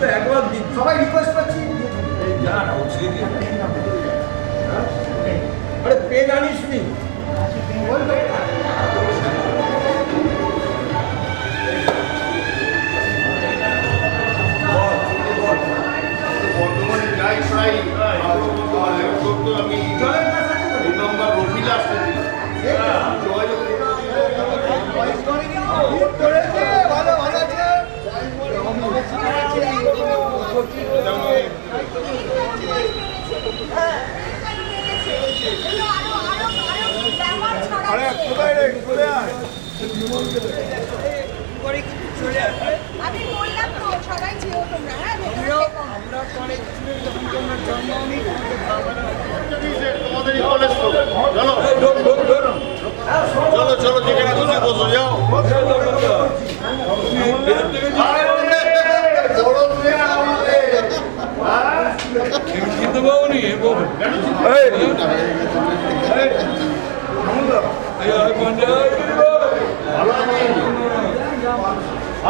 তো একবার সবাই রিকোয়েস্ট করছি জানা না হচ্ছে কি আরে পেন আনিস নি বর্তমানে যাই প্রায় আমি এই নাম্বার রফিলা আসতে যোগাযোগ ভালো ভালো আছে আরে কোথায় রে কোথায় আয় আমি বললাম তো সবাই যেও তোমরা হ্যাঁ আমরা পরে যখন তোমার জন্ম আমি তোমাদেরই কলেজ তো চলো ঢোক ঢোক ঢোক চলো চলো যেখানে খুশি বসো যাও কিন্তু বাবুনি বাবু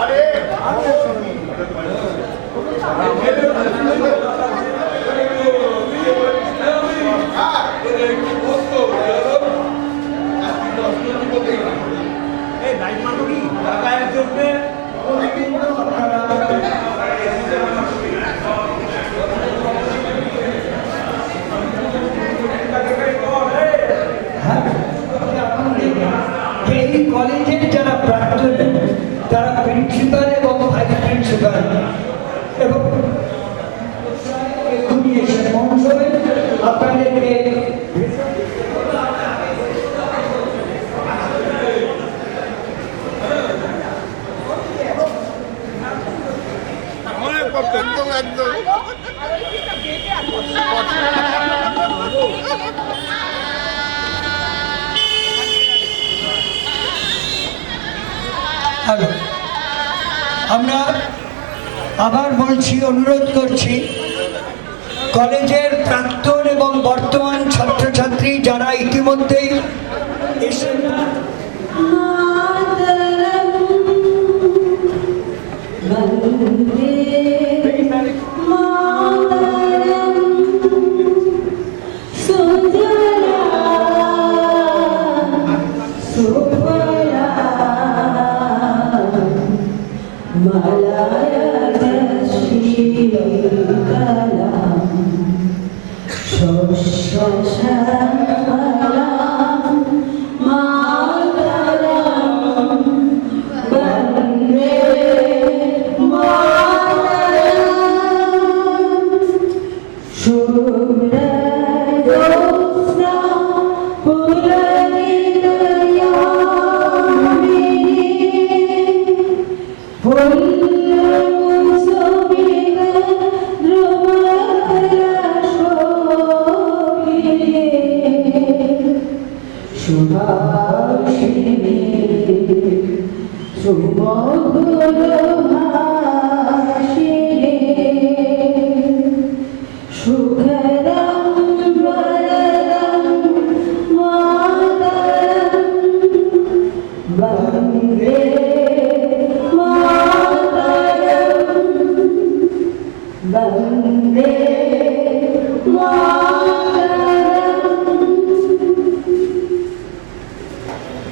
আরে এই কলেজের যারা প্রাক্তন তারা প্রিন্সিপাল এবং ভাইস প্রিন্সিপাল এবং এখনই এসে মহাশয় আপনাদেরকে একদম একদম হ্যালো আমরা আবার বলছি অনুরোধ করছি কলেজের প্রাক্তন এবং বর্তমান ছাত্রছাত্রী যারা ইতিমধ্যেই এসে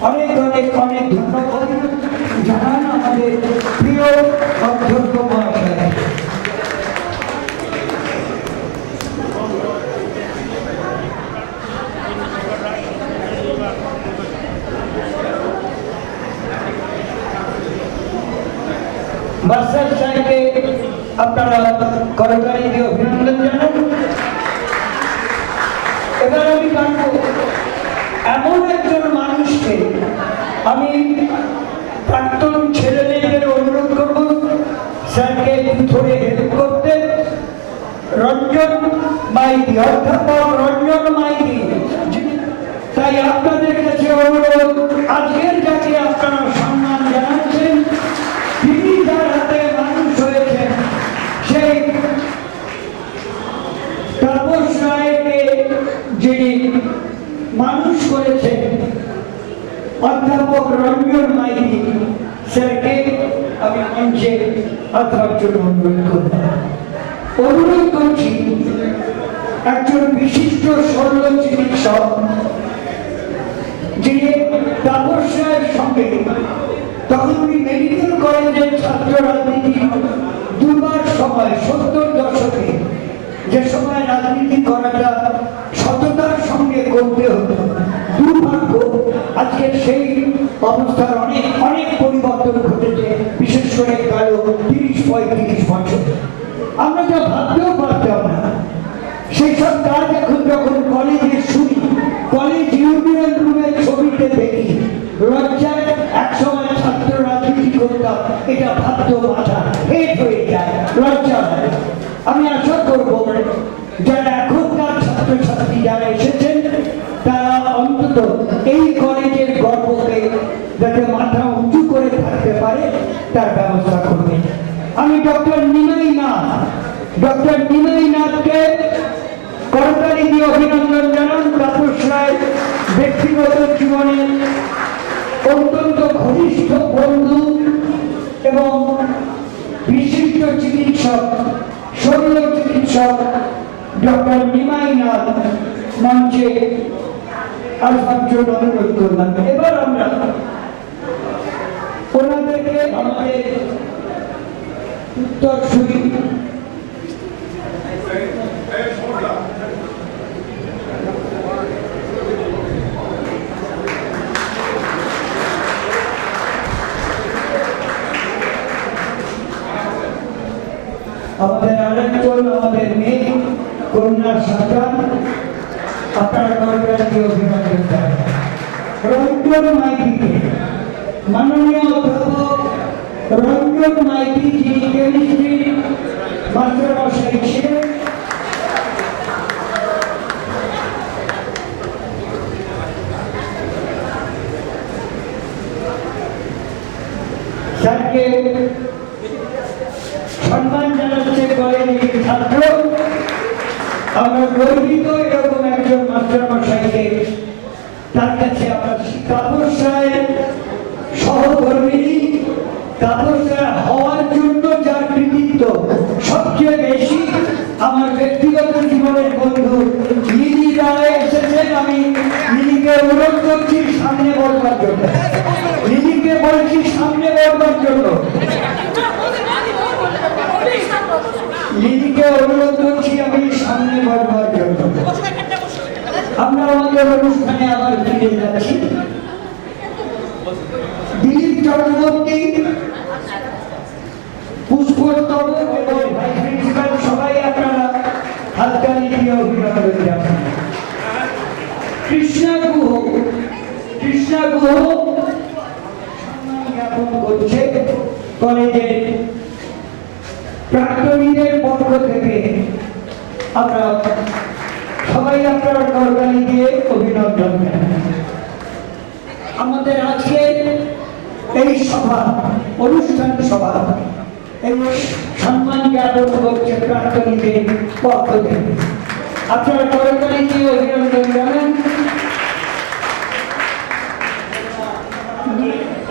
অনেক অনেক অনেক ধন্যবাদ জানান আমাদের প্রিয় অধ্যক্ষ মহাশয়। বাদশাহ সাহেবকে আপনারা করতালি দিয়ে অভিনন্দন জানান। এবার আমি জানব এমন একজন মানুষকে আমি প্রাক্তন ছেলে মেয়েদের অনুরোধ করব স্যারকে ধরে হেল্প করতে। রঞ্জন মাইতি, অধ্যাপক রঞ্জন মাইতি। তাই আপনাদের কাছে অনুরোধ, আজকের যাকে আপনারা সম্মান জানাচ্ছেন, তিনি যার হাতে মানুষ হয়েছেন, সেই তাপস রায়কে যিনি মানুষ করেছেন, অধ্যাপক রঞ্জন মাইতি, স্যারকে আমি মঞ্চে আসবার জন্য অনুরোধ করছি। একজন বিশিষ্ট শল্য চিকিৎসক যিনি তাপস রায়ের সঙ্গে তখন উনি মেডিকেল কলেজের ছাত্র রাজনীতি দুবার সময় 70 দশকে যে সময় রাজনীতি করাটা সততার সঙ্গে করতে হতো, দুর্ভাগ্য আজকে সেই অবস্থার অনেক অনেক পরিবর্তন ঘটেছে, বিশেষ করে গেল 30-35 বছর। আমরা যা ভাবতেও পারতাম না সেই সব কাজ এখন যখন কলেজে শুনি, কলেজ ইউনিয়ন রুমের ছবিতে দেখি, লজ্জায় একসময় ছাত্র রাজনীতি করতাম এটা ভাবতেও মাথা হেট হয়ে যায়, লজ্জা হয়। আমি আশা করব যারা এখনকার ছাত্রছাত্রী যারা এসেছেন তারা অন্তত এই কলেজের গর্বকে যাতে মাথা উঁচু করে থাকতে পারে তার ব্যবস্থা করবে। আমি ডক্টর নিমাই নাথকে করতালি দিয়ে অভিনন্দন জানান। তাপস রায় ব্যক্তিগত জীবনে অত্যন্ত ঘনিষ্ঠ বন্ধু এবং বিশিষ্ট চিকিৎসক, শল্য চিকিৎসক ডক্টর নিমাই নাথ মঞ্চে আসবার জন্য অনুরোধ করলাম। এবার আমরা ওনাদেরকে আমাদের উত্তরসূরি আমাদের আরেকজন আমাদের মেয়ে কন্যা সন্তান আপনার কর্মী অভিনন্দন জানাই। রঞ্জন মাইতিকে, মাননীয় অধ্যাপক রঞ্জন মাইতি যিনি কেমিস্ট্রি মাস্টারমশাই ছিলেন, স্যারকে সম্মান জানাচ্ছে কলেজের ছাত্র। আমরা গর্বিত এরকম একজন মাস্টারমশাইকে তার কাছে আমরা তাপস রায়ের সহকর্মী, তাপস রায় হওয়ার জন্য যার কৃতিত্ব সবচেয়ে বেশি আমার ব্যক্তিগত জীবনের বন্ধু লিলি রায় এসেছেন। আমি লিলিকে অনুরোধ করছি সামনে বলবার জন্য, লিলিকে বলছি সামনে বলবার জন্য, লিলিকে অনুরোধ করছি আমি সামনে বলবার জন্য। আমরা আমাদের অনুষ্ঠানে আবার ফিরে যাচ্ছি। দিলীপ চক্রবর্তী, পুষ্পস্তবক এবং ভাইস প্রিন্সিপাল সবাই আপনারা হাততালি দিয়ে অভিনন্দন জানান। কৃষ্ণা গুহ জ্ঞাপন করছে কলেজের প্রাক্তনীদের পক্ষ থেকে। আমরা সবাই আপনারা করতালি দিয়ে অভিনন্দন জানাই। আমাদের আজকের এই সভা, অনুষ্ঠান সভা, এই সম্মান জ্ঞাপন করছে প্রাক্তনীদের পক্ষ থেকে। আপনারা করতালি দিয়ে অভিনন্দন জানান।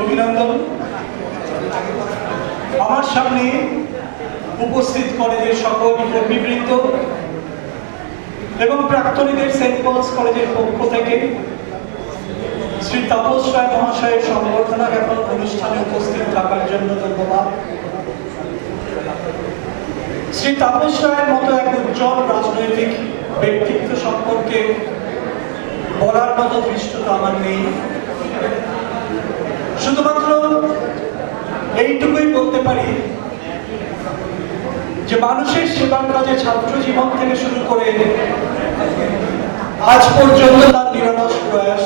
অভিনন্দন। আমার সামনে উপস্থিত কলেজের সকল কর্মীবৃন্দ এবং প্রাক্তনীদের সেন্ট পলস কলেজের পক্ষ থেকে শ্রী তাপস রায় মহাশয়ের সংবর্ধনা জ্ঞাপন অনুষ্ঠানে উপস্থিত থাকার জন্য ধন্যবাদ। শ্রী তাপস রায়ের মতো এক উজ্জ্বল রাজনৈতিক ব্যক্তিত্ব সম্পর্কে বলার মতো ধৃষ্টতা আমার নেই। শুধুমাত্র এইটুকুই বলতে পারি যে মানুষের সেবার কাজে ছাত্র জীবন থেকে শুরু করে আজ পর্যন্ত তার নিরলস প্রয়াস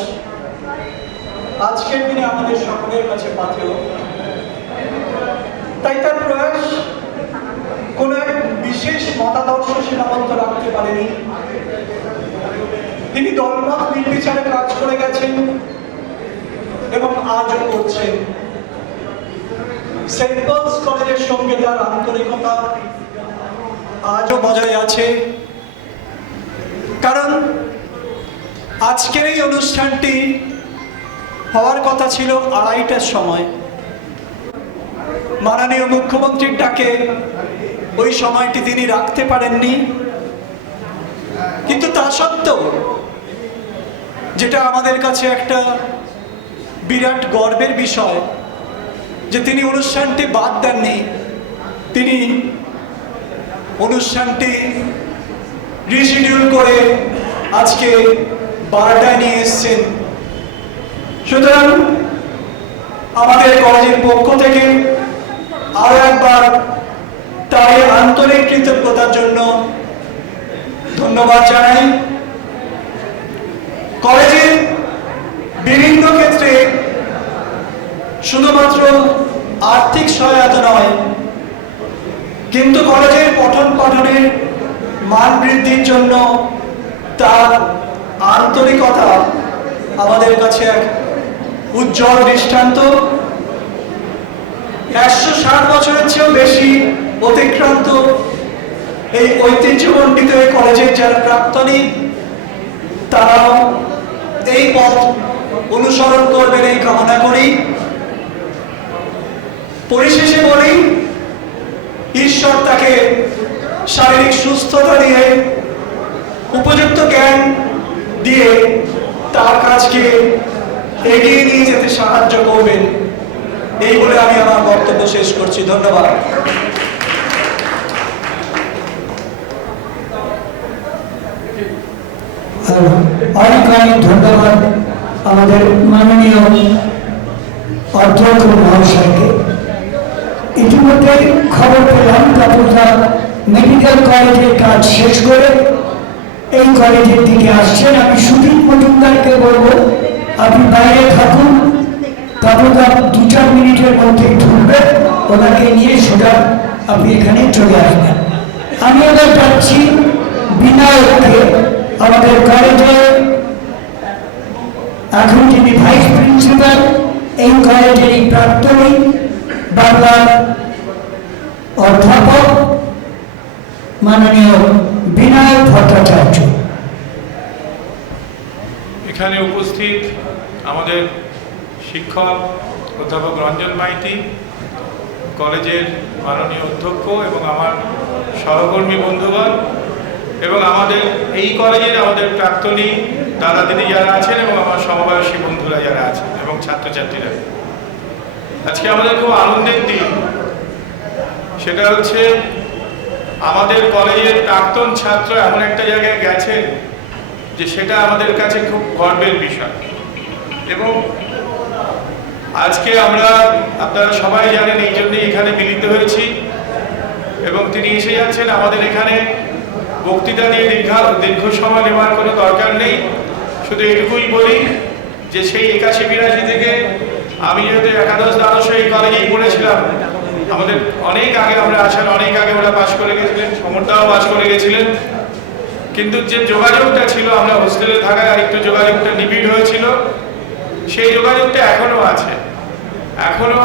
আজকের দিনে আমাদের সকলের কাছে পাথেয়। তাই তার প্রয়াস কোনো এক বিশেষ মতাদর্শ সীমাবদ্ধ রাখতে পারেনি। তিনি দলমত নির্বিচারে কাজ করে গেছেন এবং আজও করছেন। সেন্ট পলস কলেজের সঙ্গে তার আন্তরিকতা আজও বজায় আছে, কারণ আজকের এই অনুষ্ঠানটি হওয়ার কথা ছিল 2:30টার সময়, মাননীয় মুখ্যমন্ত্রীর ডাকে ওই সময়টি তিনি রাখতে পারেননি, কিন্তু তা সত্ত্বেও যেটা আমাদের কাছে একটা বিরাট গর্বের বিষয় যে তিনি অনুষ্ঠানটি বাদ দেননি, তিনি অনুষ্ঠানটি রিশিডিউল করে আজকে 12টায় নিয়ে এসছেন। সুতরাং আমাদের কলেজের পক্ষ থেকে আরো একবার তার আন্তরিক কৃতজ্ঞতার জন্য ধন্যবাদ জানাই। কলেজের বিভিন্ন ক্ষেত্রে শুধুমাত্র আর্থিক সহায়তা নয়, কিন্তু কলেজের পঠন পাঠনের মান বৃদ্ধির জন্য তার আন্তরিকতা আমাদের কাছে এক উজ্জ্বল দৃষ্টান্ত। 160 বছরের চেয়েও বেশি অতিক্রান্ত এই ঐতিহ্যমণ্ডিত এই কলেজের যারা প্রাক্তনী, তারাও এই পথ অনুসরণ করবেন এই কামনা করি। পরিশেষে বলি, ঈশ্বর তাকে শারীরিক সুস্থতা দিয়ে, উপযুক্ত জ্ঞান দিয়ে তার কাজকে এগিয়ে নিয়ে যেতে সাহায্য করবেন, এই বলে আমি আমার বক্তব্য শেষ করছি। ধন্যবাদ। অনেক অনেক ধন্যবাদ আমাদের মাননীয় অধ্যক্ষ মহাশয়কে। ইতিমধ্যে খবর পেলাম তাপসদা মেডিকেল কলেজের কাজ শেষ করে এই কলেজের দিকে আসছেন। আমি সুদীপ মজুমদারকে বলবো আপনি বাইরে থাকুন, তাপসদা 2-4 মিনিটের মধ্যে ঢুকবে, ওনাকে নিয়ে সোজা আপনি এখানে চলে আসবেন। আমি এবার যাচ্ছি বিনায়ককে, আমাদের কলেজে এখন যিনি ভাইস প্রিন্সিপাল, এই কলেজেরই প্রাক্তনী বাংলার অধ্যাপক মাননীয় বিনায়ক ভট্টাচার্য। এখানে উপস্থিত আমাদের শিক্ষক অধ্যাপক রঞ্জন মাইতি, কলেজের মাননীয় অধ্যক্ষ এবং আমার সহকর্মী বন্ধুগণ, এবং আমাদের এই কলেজের আমাদের প্রাক্তনী দাদা দিদি যারা আছেন এবং আমার সমবয়সী বন্ধুরা যারা আছেন এবং ছাত্রছাত্রীরা, আজকে আমাদের খুব আনন্দের দিন। সেটা হচ্ছে আমাদের কলেজের প্রাক্তন ছাত্র এমন একটা জায়গায় গেছে যে সেটা আমাদের কাছে খুব গর্বের বিষয়। এবং আজকে আমরা, আপনারা সবাই জানেন, এই জন্যই এখানে মিলিত হয়েছি এবং তিনি এসে যাচ্ছেন। আমাদের এখানে বক্তৃতা নিয়ে দীর্ঘ সময় নেওয়ার কোনো দরকার নেই, শুধু এটুকুই বলি যে সেই 81-82 থেকে আমি যেহেতু একাদশ দ্বাদশ এই কলেজেই পড়েছিলাম, আমাদের অনেক আগে আমরা আসার অনেক আগে ওরা পাশ করে গেছিলেন, সমরটাও পাশ করে গেছিলেন, কিন্তু যে যোগাযোগটা ছিল, আমরা হোস্টেলে থাকায় একটু যোগাযোগটা নিবিড় হয়েছিল, সেই যোগাযোগটা এখনো আছে। এখনো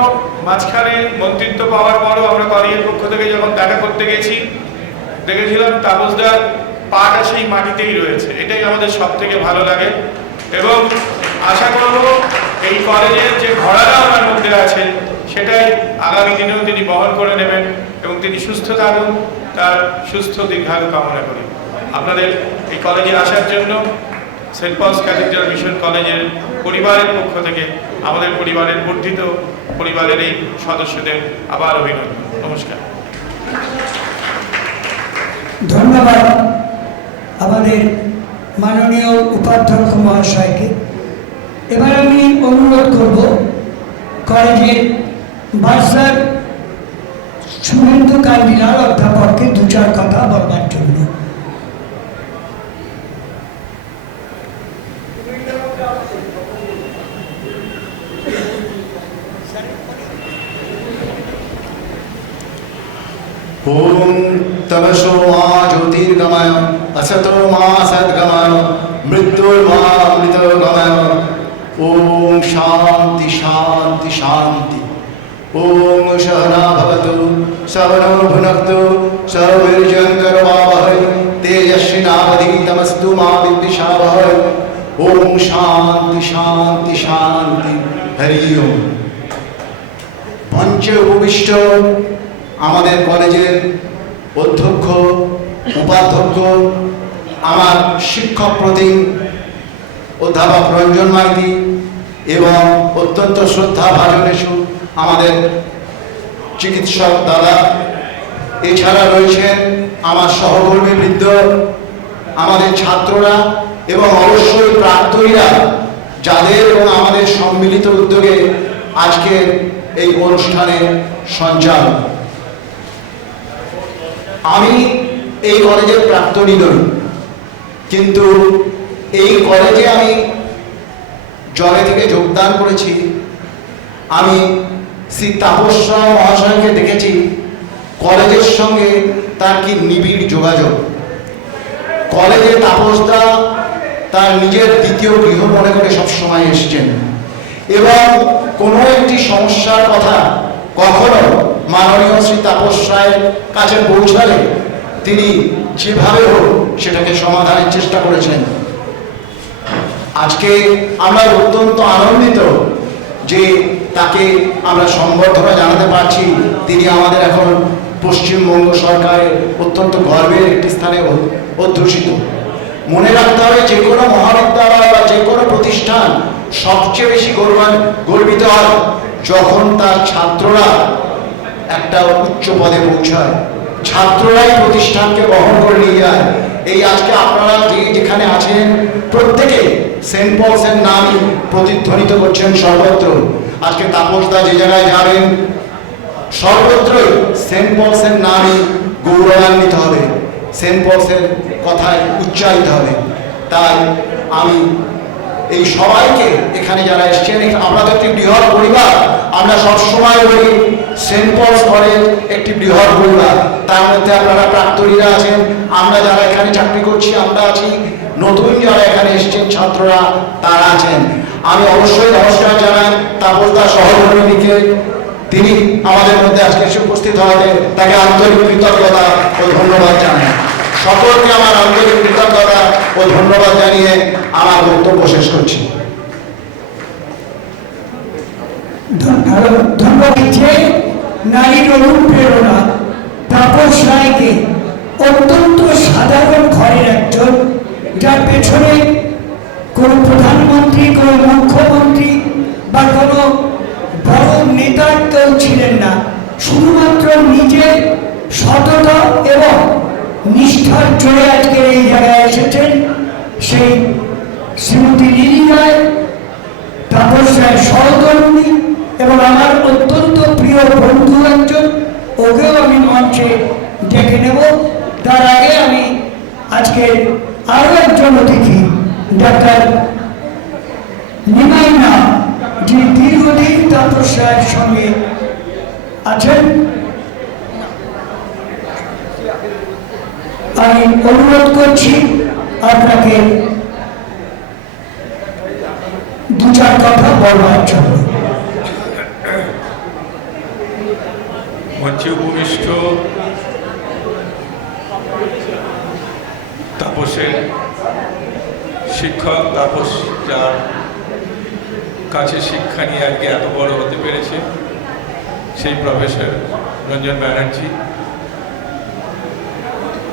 মাঝখানে মন্ত্রিত্ব পাওয়ার পরও আমরা কলেজের পক্ষ থেকে যখন দেখা করতে গেছি, দেখেছিলাম তাপসদার পাটা সেই মাটিতেই রয়েছে। এটাই আমাদের সব থেকে ভালো লাগে এবং আশা করব এই কলেজের যে ঘোড়াটা আমার মধ্যে আছে সেটাই আগামী দিনেও তিনি বহন করে নেবেন এবং তিনি সুস্থ থাকুন, তার সুস্থ দীর্ঘায়ু কামনা করি। আপনাদের এই কলেজে আসার জন্য সেন্ট পলস ক্যাথিড্রাল মিশন কলেজের পরিবারের পক্ষ থেকে, আমাদের পরিবারের বর্ধিত পরিবারের এই সদস্যদের আবার অভিনন্দন। নমস্কার। ধন্যবাদ আমাদের মাননীয় উপাধ্যক্ষ মহাশয়কে। এবার আমি অনুরোধ করব কলেজের ভাইস শুভেন্দু কান্ডিলাল অধ্যাপককে 2-4 কথা বলবার জন্য। ओम तमसो मा ज्योतिर्गमय असतो मा सद्गमय मृत्युर्मा अमृतगमय। ओम शांति शांति शांति। ओम सहना भवतु सहनौ भुनक्तु सह वीर्यङ्करवावहै तेजस्विनावधीतमस्तु मा विद्विषावहै। ओम शांति शांति शांति। हरि ओम। মঞ্চে উপবিষ্ট আমাদের কলেজের অধ্যক্ষ, উপাধ্যক্ষ, আমার শিক্ষক প্রতিম অধ্যাপক রঞ্জন মাইতি এবং অত্যন্ত শ্রদ্ধা ভাজনেশু আমাদের চিকিৎসক দাদা, এছাড়া রয়েছেন আমার সহকর্মীবৃন্দ, আমাদের ছাত্ররা এবং অবশ্যই প্রাক্তনীরা, যাদের এবং আমাদের সম্মিলিত উদ্যোগে আজকের এই অনুষ্ঠানের সঞ্চালন। আমি এই কলেজের প্রাক্তনী নই, কিন্তু এই কলেজে আমি জবে থেকে যোগদান করেছি। আমি শ্রী তাপস রায় মহাশয়কে দেখেছি কলেজের সঙ্গে তার কি নিবিড় যোগাযোগ। কলেজে তাপসদা তার নিজের দ্বিতীয় গৃহ মনে করে সবসময় এসছেন এবং কোনো একটি সমস্যার কথা কখনো মাননীয় শ্রী তাপস রায়ের কাছে পৌঁছালে তিনি যেভাবে হোক সেটাকে সমাধানের চেষ্টা করেছেন। আজকে আমরা অত্যন্ত আনন্দিত যে তাকে আমরা সম্বর্ধনা জানাতে পারছি। তিনি আমাদের এখন পশ্চিমবঙ্গ সরকারের অত্যন্ত গর্বের একটি স্থানে অধ্যুষিত। মনে রাখতে হবে, যে কোনো মহাবিদ্যালয় বা যে কোনো প্রতিষ্ঠান সবচেয়ে বেশি গর্বিত হয় যখন তার ছাত্ররা একটা উচ্চ পদে পৌঁছায়, ছাত্ররাই প্রতিষ্ঠানকে বহন করে নিয়ে যায়। এই আজকে আপনারা যেখানে আছেন প্রত্যেকে সেন্ট পলসের নাম প্রতিধ্বনিত করছেন সর্বত্র। আজকে তাপসদা যে জায়গায় যাবেন সর্বত্রই সেন্ট পলসের নামই গৌরবান্বিত হবে, সেন্ট পলসের কথায় উচ্চারিত হবে। তাই আমি এই সবাইকে এখানে যারা এসছেন, আমরা তো একটি বৃহৎ পরিবার, আমরা সবসময় বলি সেন্ট পলস কলেজ একটি বৃহৎ পরিবার। তার মধ্যে আপনারা প্রাক্তনীরা আছেন, আমরা যারা এখানে চাকরি করছি আমরা আছি, নতুন যারা এখানে এসছেন ছাত্ররা তারা আছেন। আমি অবশ্যই নমস্কার জানাই তাপসদা সহকর্মীকে, তিনি আমাদের মধ্যে আজকে এসে উপস্থিত হওয়াতে তাকে আন্তরিক কৃতজ্ঞতা ও ধন্যবাদ জানাই। সকলকে আমার আন্তরিক কৃতজ্ঞতা ও ধন্যবাদ জানিয়ে আমার বক্তব্য শেষ করছি। ধন্যবাদ। যে নারীর অনুপ্রেরণা তাপস রায়কে, অত্যন্ত সাধারণ ঘরের একজন, যার পেছনে কোনো প্রধানমন্ত্রী, কোনো মুখ্যমন্ত্রী বা কোনো বড় নেতার কেউ ছিলেন না, শুধুমাত্র নিজের সততা এবং নিষ্ঠার জোরে আজকে এই জায়গায় এসেছেন সেই শ্রীমতী লিলি রায়, তাপস রায় সহধর্মিণী এবং আমার অত্যন্ত প্রিয় বন্ধু একজন, ওকেও আমি মঞ্চে ডেকে নেব। তার আগে আমি আজকে আরো একজন অতিথি ডাক্তার নিমাইনা, যিনি দীর্ঘদিন তাপস রায়ের সঙ্গে আছেন, আমি অনুরোধ করছি আপনাকে দু চার কথা বলবার জন্য। মঞ্চে উপবিষ্ট তাপসের শিক্ষক, তাপস যার কাছে শিক্ষা নিয়ে আজকে এত বড় হতে পেরেছে, সেই প্রফেসর রঞ্জন ব্যানার্জি,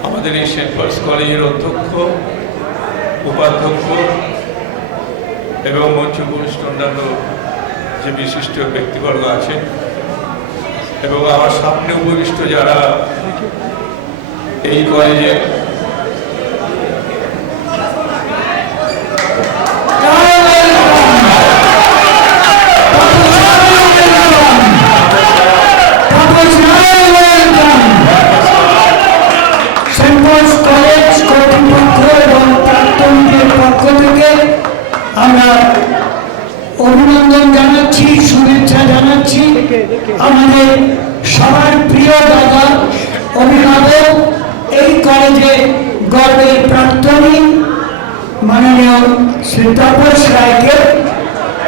আমাদের এই সেন্ট পলস কলেজের অধ্যক্ষ, উপাধ্যক্ষ এবং মঞ্চ উপবিষ্ট অন্যান্য যে বিশিষ্ট ব্যক্তিবর্গ আছেন এবং আমার সামনে উপবিষ্ট যারা এই কলেজে আমরা অভিনন্দন জানাচ্ছি, শুভেচ্ছা জানাচ্ছি আমাদের সবার প্রিয় দাদা অভিভাবক, এই কলেজে গর্বের প্রাক্তনী মাননীয় শ্রী তাপস রায়কে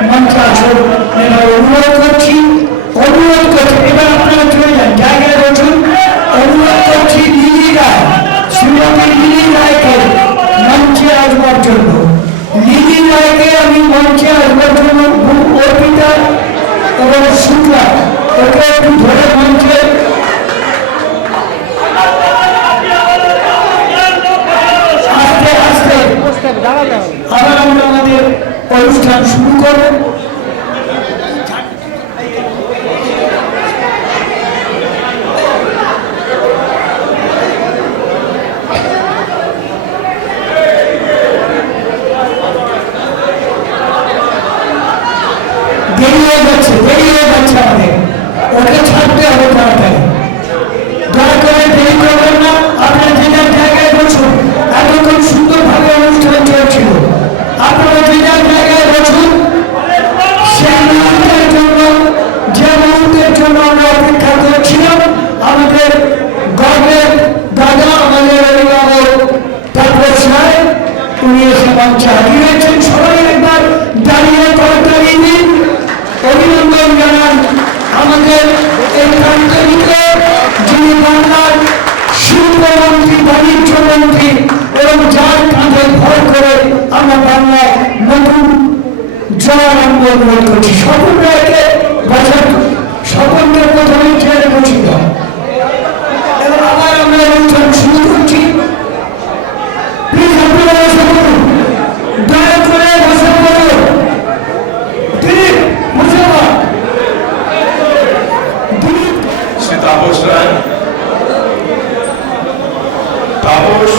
মঞ্চে আসন নেবার অনুরোধ করছি। এবার আপনারা চলে যান, জায়গায় বসুন। অনুরোধ করছি লিলি রায়, শ্রীমতী লিলি রায়কে মঞ্চে আসবার জন্য। লিলি রায়কে আমি মঞ্চে আসবার জন্য অর্পিতা এবং শুক্লা, ওকে অনুষ্ঠান শুরু করব। দেরি হয়ে যাচ্ছে আমাদের, ওকে ছাড়তে হবে তাড়াতাড়ি। দয়া করে দেরি করবেন না, আপনারা যে যার জায়গায় বসুন। এতক্ষণ সুন্দরভাবে অনুষ্ঠান চলছিল, আপনারা যে যার জায়গায় বসুন। সেই মুহূর্তের জন্য, যে মুহূর্তের জন্য আমরা অপেক্ষা করছিলাম, আমাদের গর্বের দাদা, আমাদের অভিভাবক তাপস রায়, উনি এসে মঞ্চে হাজির হয়েছেন। সবাই একবার দাঁড়িয়ে করতালি দিন, অভিনন্দন জানান আমাদের এই প্রান্তরিকে, যিনি বাংলার শিল্পমন্ত্রী, বাণিজ্য মন্ত্রী, এবং যার কাঁধে ভর করে আমরা বাংলায় নতুন জয় আন্দোলন করছি। সকল রায়কে বছর সকলকে প্রথমে চেয়ারে বসিত এবং আবার আমরা অনুষ্ঠান শুরু করছি। প্লিজ আপনারা বসে পড়ুন, দয়া করে বসে পড়ুন। শ্রী তাপস রায়, তাপস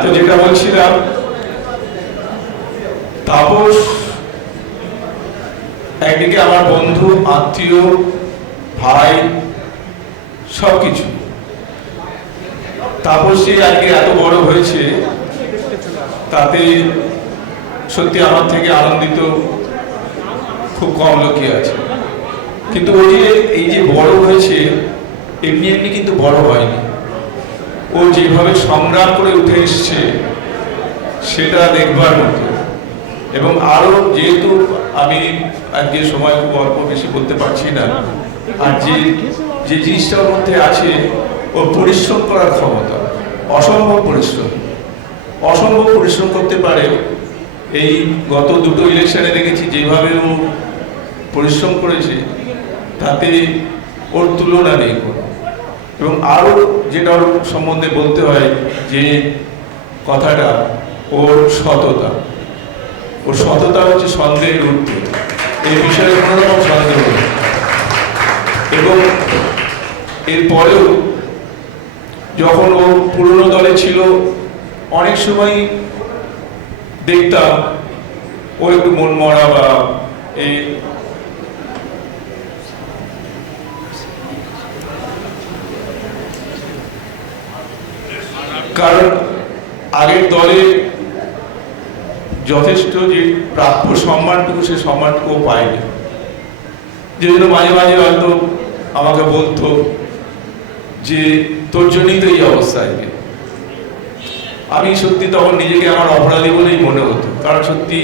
তো যেটা বলছিলাম, তাপস একদিকে আমার বন্ধু, আত্মীয়, ভাই, সবকিছু। তাপস যে আজকে এত বড় হয়েছে তাতে সত্যি আমার থেকে আনন্দিত খুব কম লোকই আছে। কিন্তু ওই যে এই যে বড় হয়েছে, এমনি এমনি কিন্তু বড় হয়নি। ও যেভাবে সংগ্রাম করে উঠে এসছে সেটা দেখবার মতো। এবং আরো যেহেতু আমি আজকে সময় খুব অল্প, বেশি বলতে পারছি না, আর যে জিনিসটার মধ্যে আছে, ও পরিশ্রম করার ক্ষমতা, অসম্ভব পরিশ্রম করতে পারে। এই গত দুটো ইলেকশনে দেখেছি যেভাবে ও পরিশ্রম করেছে, তাতে ওর তুলনা নেই কোনো। এবং আরও যেটা ওর সম্বন্ধে বলতে হয়, যে কথাটা, ওর সততা হচ্ছে সন্দেহের ঊর্ধ্বে। এই বিষয়ে কোনো রকম সন্দেহ নেই। এবং এরপরেও যখন ও পুরনো দলে ছিল, অনেক সময় দেখতাম ও একটু মনমরা বা এই কারণ আগের দলে যথেষ্ট যে প্রাপ্য সম্মানটুকু, সে সম্মানটুকু পায়নি। যে জন্য মাঝে মাঝে হয়তো আমাকে বলতো যে তোর জন্যই তো এই অবস্থা। আমি সত্যি তখন নিজেকে আমার অপরাধী বলেই মনে হতো, কারণ সত্যি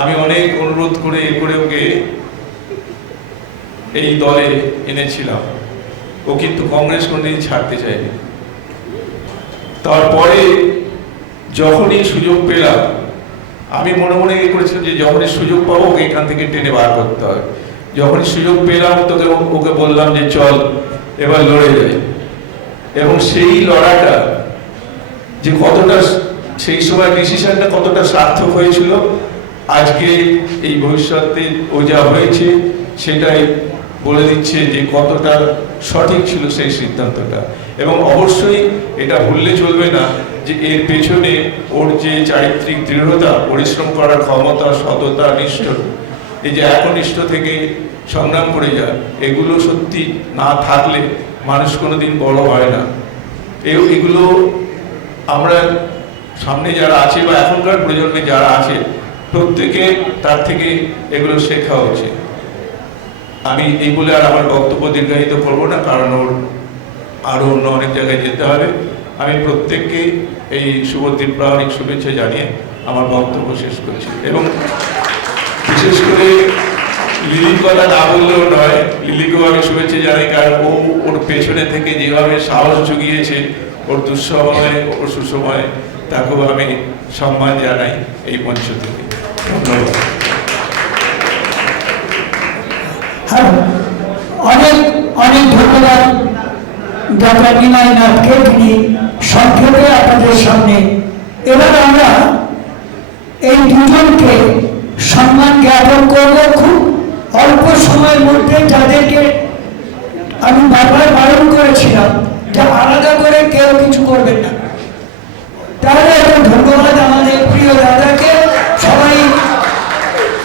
আমি অনেক অনুরোধ করে ওকে এই দলে এনেছিলাম। ও কিন্তু কংগ্রেস কোনদিন ছাড়তে চায়নি। তারপরে যখনই সুযোগ পেলাম, আমি মনে মনে করেছিলাম যে যখনই সুযোগ পাবো ওকে এখান থেকে টেনে বার করতে হবে। যখনই সুযোগ পেলাম ওকে বললাম যে চল এবার লড়ে যাই। এবং সেই লড়াটা যে কতটা, সেই সময় ডিসিশনটা কতটা সার্থক হয়েছিল, আজকে এই ভবিষ্যতে ও যা হয়েছে সেটাই বলে দিচ্ছে যে কতটা সঠিক ছিল সেই সিদ্ধান্তটা। এবং অবশ্যই এটা ভুললে চলবে না যে এর পেছনে ওর যে চারিত্রিক দৃঢ়তা, পরিশ্রম করার ক্ষমতা, সততা, নিষ্ঠ, এই যে একনিষ্ঠ থেকে সংগ্রাম করে যায়, এগুলো সত্যি না থাকলে মানুষ কোনোদিন বড় হয় না। এগুলো আমরা সামনে যারা আছে বা এখনকার প্রজন্মে যারা আছে, প্রত্যেকে তার থেকে এগুলো শেখা উচিত। আমি এই বলে আর আমার বক্তব্য দীর্ঘায়িত করবো না, কারণ ওর আরও অন্য অনেক জায়গায় যেতে হবে। আমি প্রত্যেককে এই শুভ দীপাবলির শুভেচ্ছা জানিয়ে আমার বক্তব্য শেষ করছি। এবং বিশেষ করে লিলির কথা না বললেও নয়, লিলিকেও আমি শুভেচ্ছা জানাই, কারণ ও ওর পেছনে থেকে যেভাবে সাহস জুগিয়েছে ওর দুঃসময়ে, ওর সুসময়ে, তাকেও আমি সম্মান জানাই এই মঞ্চ থেকে। ধন্যবাদ। অনেক ডক্টর নিমাই নাথকে, তিনি সংক্ষেপে আপনাদের সামনে। এবার আমরা এই দুজনকে সম্মান জ্ঞাপন করব খুব অল্প সময়ের মধ্যে, যাদেরকে আমি বারবার বারণ করেছিলাম যে আলাদা করে কেউ কিছু করবেন না। তাহলে একটু ধন্যবাদ আমাদের প্রিয় দাদাকে সবাই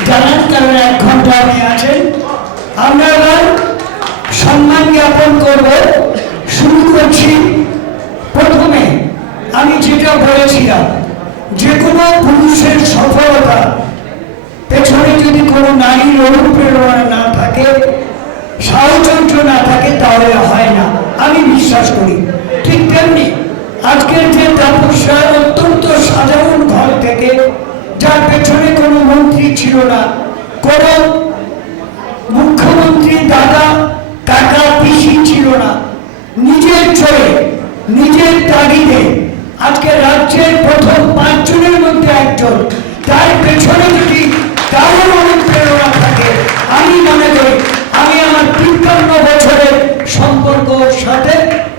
জানান, কারণ 1 ঘন্টা আপনি আছেন। আমরা এবার সম্মান জ্ঞাপন করব। শুরু করছি। প্রথমে আমি যেটা বলেছিলাম, যে কোনো পুরুষের সফলতা পেছনে যদি কোনো নারীর অনুপ্রেরণা না থাকে, সাহচর্য না থাকে, তাহলে হয় না, আমি বিশ্বাস করি। ঠিক তেমনি আজকের যে তাপস্যা, অত্যন্ত সাধারণ ঘর থেকে, যার পেছনে কোনো মন্ত্রী ছিল না, কোনো মুখ্যমন্ত্রী দাদা কাকা পিসি ছিল না, নিজের চলে নিজের তাগিদে আজকে রাজ্যের প্রথম 5 জনের মধ্যে একজন, তার পেছনে যদি কারোর অনুপ্রেরণা থাকে, আমি মনে করি আমি আমার 53 বছরের সম্পর্কর সাথে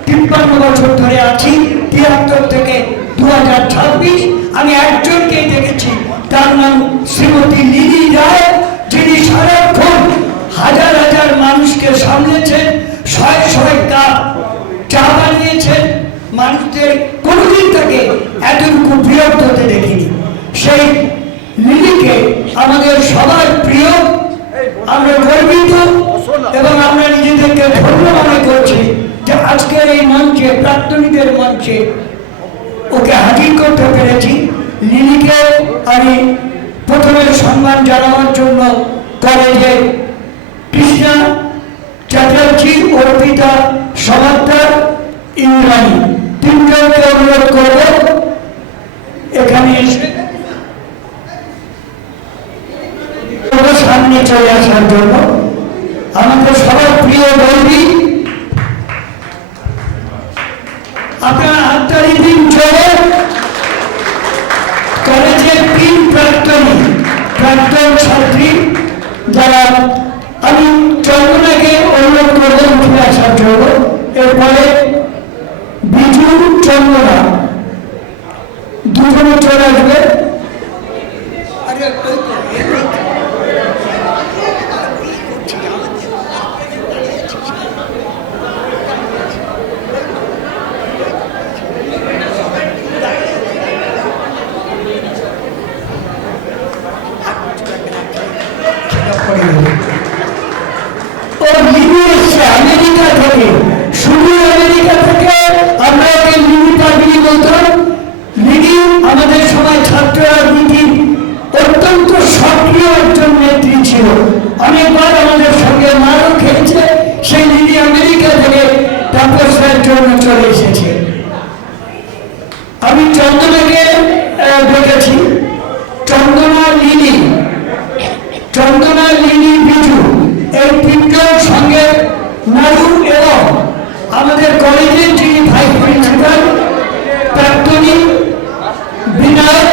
53 বছর ধরে আছি, 73 থেকে 2026, আমি একজনকেই দেখেছি, তার নাম শ্রীমতী লিলি রায়, যিনি সারাক্ষণ হাজার হাজার মানুষকে সামলেছেন, 100 কাপ চা বানিয়েছেন, মানুষদের কোনোদিন তাকে এতটুকু বিরক্ত হতে দেখিনি। সেই লিলিকে আমাদের সবার প্রিয়, আমরা গর্বিত এবং আমরা নিজেদেরকে ধন্য মনে করছি যে আজকের এই মঞ্চে, প্রাক্তনীদের মঞ্চে ওকে হাজির করতে পেরেছি। লিলিকে আমি প্রথমে সম্মান জানানোর জন্য কলেজে কৃষ্ণা চ্যাটার্জি, অর্পিতা সমাদ্দার, ইন্দ্রাণী, 3 জনকে অনুরোধ করব এখানে এসে সামনে চলে আসার জন্য। আমাদের সবার প্রিয় বৈরী, আপনার হাততালি দিন চলে। কলেজের 3 প্রাক্তন ছাত্রী, যারা, আমি চন্দনাকে অনুরোধ করব উঠে আসার জন্য। এরপরে বিজু, চন্দনা দুজনে চলে আসবে। ও লিলি এসছে আমেরিকা থেকে, শুধু আমেরিকা থেকে আমরা ওকে লিলি পাগলি বলতাম। লিলি আমাদের সময় ছাত্র রাজনীতির অত্যন্ত সক্রিয় একজন নেত্রী ছিল, অনেকবার আমাদের সঙ্গে মারও খেয়েছে। সেই লিলি আমেরিকা থেকে তাপস্যার জন্য চলে এসেছে। আমি চন্দনাকে দেখেছি, চন্দনা লিলি, বিজু, এই 3 জন সঙ্গে নারু এবং আমাদের কলেজের যিনি ভাইস প্রিন্সিপাল প্রাক্তনী বিনয়,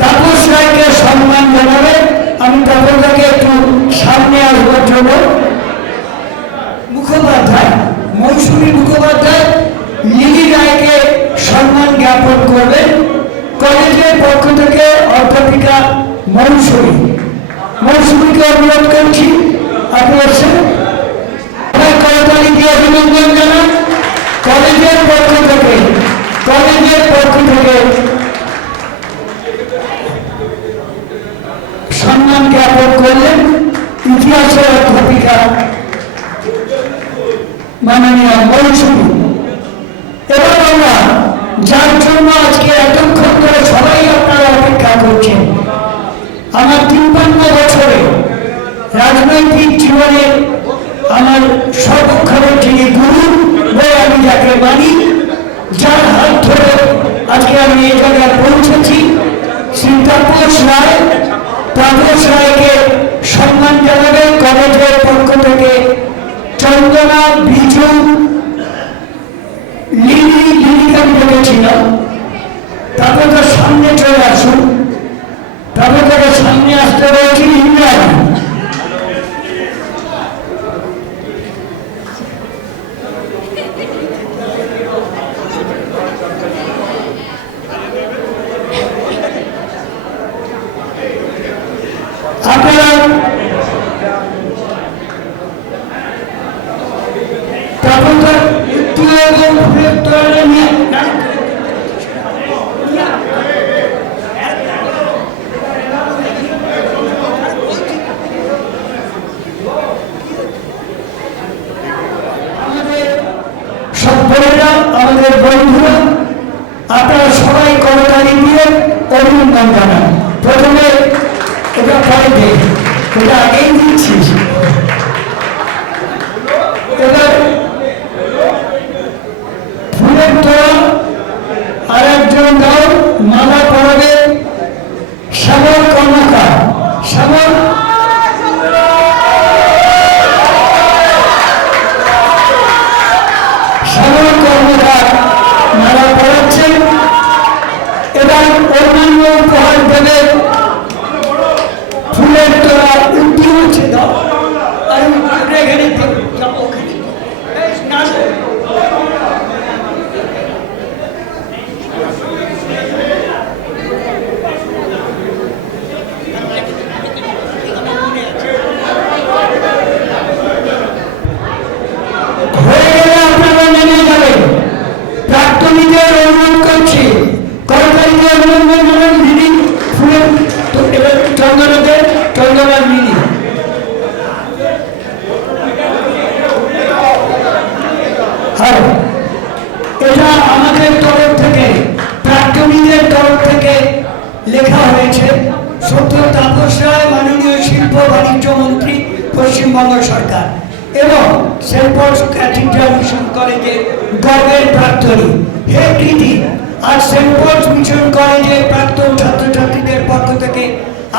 তাপস রায়কে সম্মান জানাবে। আমি তাপসকে একটু সামনে আসবার জন্য। মুখোপাধ্যায়, মৌসুমী মুখোপাধ্যায় লিলি রায়কে সম্মান জ্ঞাপন করবেন। কলেজের পক্ষ থেকে অধ্যাপিকা মৌসুমীকে অনুরোধ করছি, আপনি এসেছেন, করতালি দিয়ে অভিনন্দন জানান। কলেজের পক্ষ থেকে সম্মান জ্ঞাপন করলেন ইতিহাসের অধ্যাপিকা মাননীয় মৌসুমী। এবার আমরা, যার জন্য আজকে এতক্ষণ ধরে সবাই আপনারা অপেক্ষা করছেন, আমার 53 বছরে রাজনৈতিক জীবনে আমার সর্বক্ষণের যিনি গুরু বলে আমি যাকে মানি, যার হাত ধরে আজকে আমি এই জায়গায় পৌঁছেছি, শ্রী তাপস রায়কে সম্মান জানাবে কলেজের পক্ষ থেকে চন্দনা, বিজু, লিলিকে আমি বলেছিলাম। তারপর তার সামনে চলে আসুন, তারপর তাকে সামনে আসতে রয়েছে ইন্দ্রাণী। আপনারা তাপমাত্রা এবং ফুলের তোড়া নিয়ে সব বোনেরা, আমাদের বন্ধুরা, আপনারা সবাই করতালি দিয়ে অভিনন্দন জানান। প্রথমে এটা পরে দে, এটা আগেই দিচ্ছিস। এবার ফুলের তোড়া আর একজন দাও, মালা পরাবে শ্যামল কর্মকার। শ্যামল কর্মকার মালা পড়াচ্ছেন। এবার অন্যান্য উপহার দেবে ফুলের তোড়া উদ্দি হচ্ছে দাও। আর এখানে যাবো না প্রাক্তনীদের অনুরোধ করছি, করতালিতে অভিনন্দন জানান দিদি ফুলের চন্দনাতে চন্দনার দিদি। এটা আমাদের তরফ থেকে, প্রাক্তনীদের তরফ থেকে লেখা হয়েছে। সত্য তাপস রায়, মাননীয় শিল্প বাণিজ্য মন্ত্রী, পশ্চিমবঙ্গ সরকার, এবং সেন্ট পলস ক্যাথিড্রাল মিশন কলেজের গর্বের প্রাক্তনী। হে কৃতি, আজ সেন্ট পলস মিশন কলেজের প্রাক্তন ছাত্রছাত্রীদের পক্ষ থেকে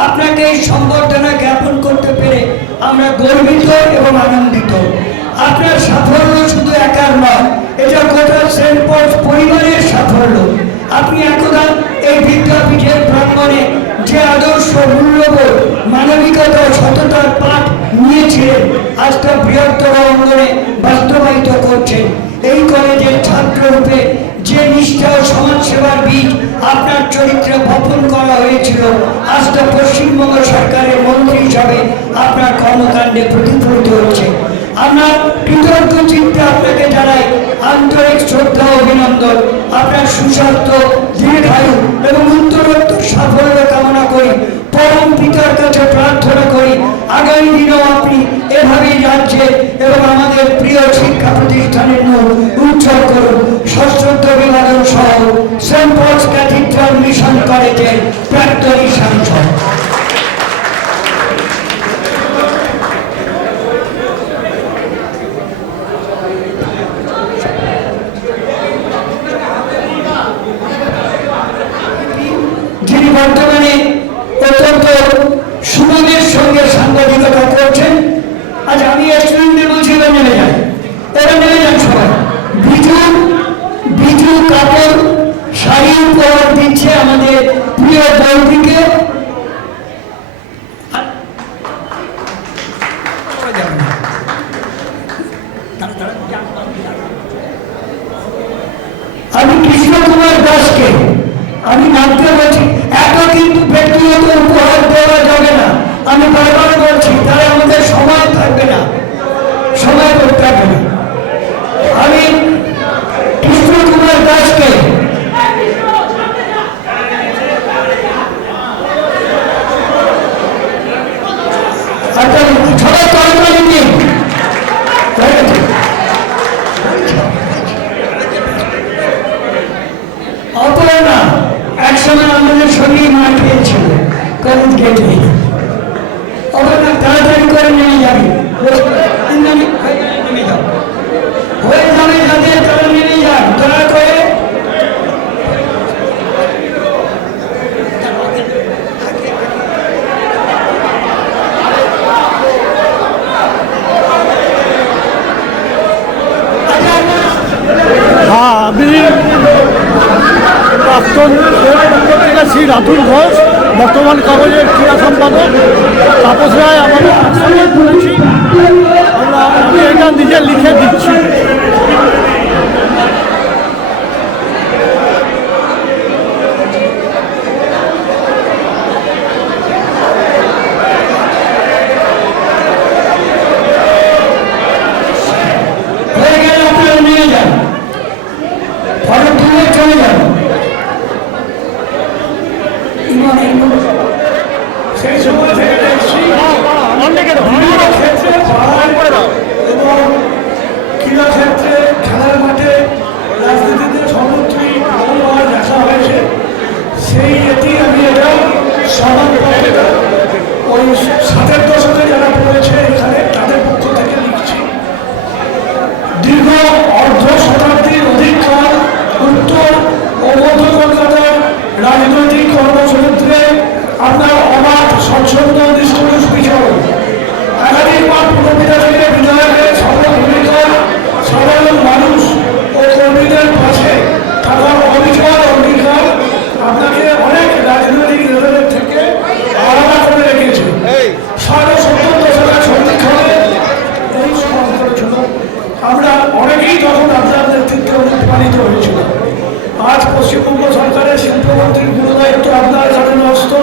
আপনাকে এই সম্বর্ধনা জ্ঞাপন করতে পেরে আমরা গর্বিত এবং আনন্দিত। আপনার সাফল্য শুধু একার নয়, এটা গোটা সেন্ট পলস পরিবারের সাফল্য। আপনি একদা এই বিদ্যাপীঠের প্রাঙ্গণে যে আদর্শ, মূল্যবোধ, মানবিকতা, সততার পাঠ নিয়েছিলেন, আজ তা বৃহত্তর অঙ্গনে বাস্তবায়িত করছেন। এই কলেজের ছাত্ররূপে যে নিষ্ঠা ও সমাজসেবার বীজ আপনার চরিত্রে বপন করা হয়েছিল, আজ তা পশ্চিমবঙ্গ সরকারের মন্ত্রী হিসাবে আপনার কর্মকাণ্ডে প্রতিফলিত হচ্ছে। আমরা কৃতজ্ঞ চিত্তে আপনাকে জানাই আন্তরিক শ্রদ্ধা ও অভিনন্দন। আপনার সুস্বাস্থ্য, দীর্ঘায়ু এবং উত্তরোত্তর সাফল্য কামনা করি। পরম পিতার কাছে প্রার্থনা করি আগামী দিনেও আপনি এভাবেই রাজ্যে এবং আমাদের প্রিয় শিক্ষা প্রতিষ্ঠানের নাম উজ্জ্বল করুন। সশ্রদ্ধ অভিবাদন সহ সেন্ট পলস ক্যাথিড্রাল মিশন কলেজের প্রাক্তনী সাংসদ। যিনি বর্তমানে অত্যন্ত সুনামের সঙ্গে সাংবাদিকতা করছেন, আজ আমি স্টুডেন্টদের বলছি এবার নেমে যান, এবার নেমে যান সবাই। বিজু কাপড় শাড়ি উপহার দিচ্ছে আমাদের প্রিয় বৌদিকে। আমি কৃষ্ণ কুমার দাসকে আমি নামতে বলছি, এত কিন্তু ব্যক্তিগত উপহার দেওয়া যাবে না। আমি বারবার বলছি, তাই আমাদের সময় থাকবে না, সময় করতে হবে না। আমি কৃষ্ণ কুমার দাসকে সবাই করতালি দিন। অপর্ণা একসময় আমাদের সঙ্গে মাঠ খেয়েছিল কলেজ গেটে। অপর্ণা তাড়াতাড়ি করে নেমে যাবে, নেমে যাও, হয়ে যাবে যাদের তারা নেমে যান দয়া করে। আমি প্রাক্তন পত্রিকা শ্রী রাতুল ঘোষ, বর্তমান কাগজের ক্রীড়া সম্পাদক। তাপস রায় আমাদের একসঙ্গে বলেছি, আমি এটা নিজে লিখে দিচ্ছি। সেই সময় থেকে দেখছি বিভিন্ন ক্ষেত্রে পাড়ায় এবং ক্রীড়াক্ষেত্রে খেলার মাঠে রাজনীতিতে সর্বত্রই বহুবার দেখা হয়েছে। সেই এটি আমি এটা সমান ওই 60-এর দশকে যারা পড়েছে এখানে তাদের পক্ষ থেকে লিখছি। দীর্ঘ অর্ধ শতাব্দীর অধিককাল উত্তর ও মধ্য কলকাতার রাজনৈতিক কর্মচরিত্রে আপনার অবাধ স্বচ্ছন্দ নিষ্কলুষ বিচরণ, একাধিকবার পুরপিতা থেকে বিধায়কের সর্বভূমিকা, সাধারণ মানুষ ও কর্মীদের পাশে থাকার অবিচল অঙ্গীকার আপনাকে অনেক রাজনৈতিক নেতাদের থেকে আলাদা করে রেখেছে। 60-70 দশকের সন্ধিক্ষণে এই সমাজের জন্য আমরা অনেকেই তখন আপনার নেতৃত্বে অনুপ্রাণিত হয়েছিল। আজ পশ্চিমবঙ্গ সরকারের শিল্পমন্ত্রীর গুরুদায়িত্ব আপনার কাছে ন্যস্ত।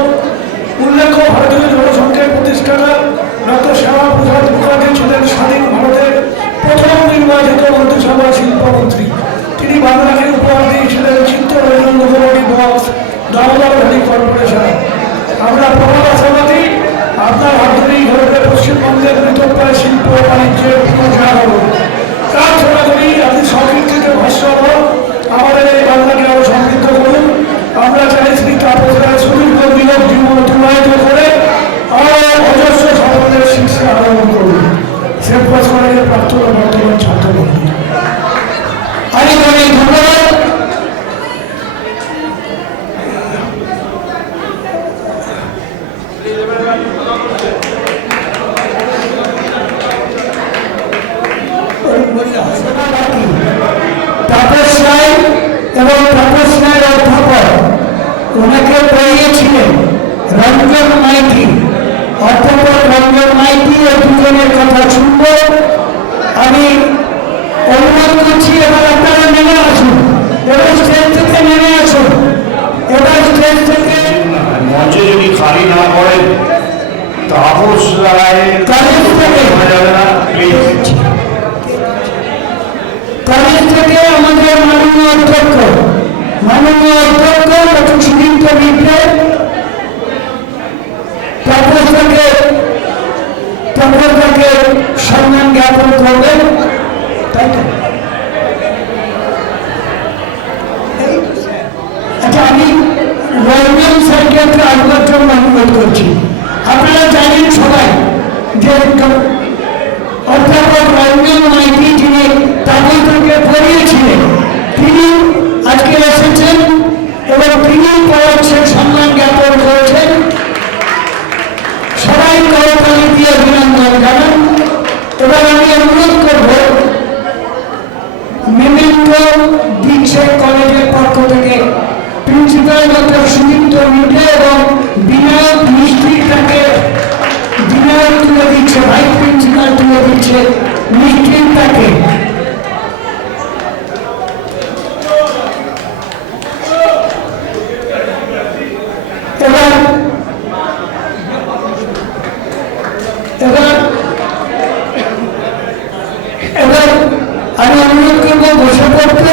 উল্লেখ্য, ভারতীয় জনসংখ্যার প্রতিষ্ঠাতা ডক্টর শ্যামাপ্রসাদ মুখার্জি ছিলেন স্বাধীন ভারতের প্রথম নির্বাচিত মন্ত্রিসভার শিল্পমন্ত্রী। তিনি বাংলাকে উপহার দিয়েছিলেন Chittaranjan Mukherjee box, Damodar valley corporation. আমরা প্রবল আশাবাদী আপনার হাত ধরেই ঘটবে পশ্চিমবঙ্গের মৃতপ্রায় শিল্প বাণিজ্যের পুনর্জাগরণ। প্রার্থনা করি আপনি সংস্কৃত ভাষ্য আমাদের এই বাংলাকে আরো সমৃদ্ধ করুন। আমরা চাই শ্রী তাপস রায় সুদীর্ঘ বিরোধ জীবন অতিবাহিত করে আরো অজস্র সাফল্যের শীর্ষে আরোহণ করুন। সেপ্রাস কলেজের প্রাক্তন ও বর্তমান ছাত্রবন্ধু, অনেক অনেক ধন্যবাদ। তাপস রায় এবং তাপস রায়ের অধ্যাপক ওনাকে পড়িয়েছিলেন রঞ্জন মাইতি। অধ্যাপক রঞ্জন মাইতি ও দুজনের কথা শুনব। আমি অনুরোধ করছি এবার আপনারা নেমে আসুন, এবার স্টেজ থেকে নেমে আসুন, এবার স্টেজ থেকে মঞ্চে যদি খালি না করেন তাপস রায় কলেজ থেকে যাবে না, প্লিজ। কলেজ থেকে আমাদের মাননীয় অধ্যক্ষ ডক্টর সুদীপ্ত মিত্র তাপসকে সম্মান জ্ঞাপন করবেন। আচ্ছা, আমি রঞ্জন স্যারকে আসবার জন্য অনুরোধ করছি। আপনারা জানেন সবাই যে অধ্যাপক রঞ্জন মাইতি যিনি তাপসকে পড়িয়েছিলেন, তিনি আজকে এসেছেন এবং তিনি পড়াচ্ছেন, সম্মান জ্ঞাপন করেছেন। সবাই করতালি দিয়ে অভিনন্দন জানান। এবার আমি অনুরোধ করব, মেমেন্টো দিচ্ছে কলেজের পক্ষ থেকে প্রিন্সিপাল ডক্টর সুদীপ্ত মিত্র এবং বিনায়ক মিস্ত্রিটাকে বিনায়ক তুলে দিচ্ছে, ভাইস প্রিন্সিপাল তুলে দিচ্ছে মিস্ত্রিটাকে। এবার আমি অনুরোধ করবো বসে পড়তে,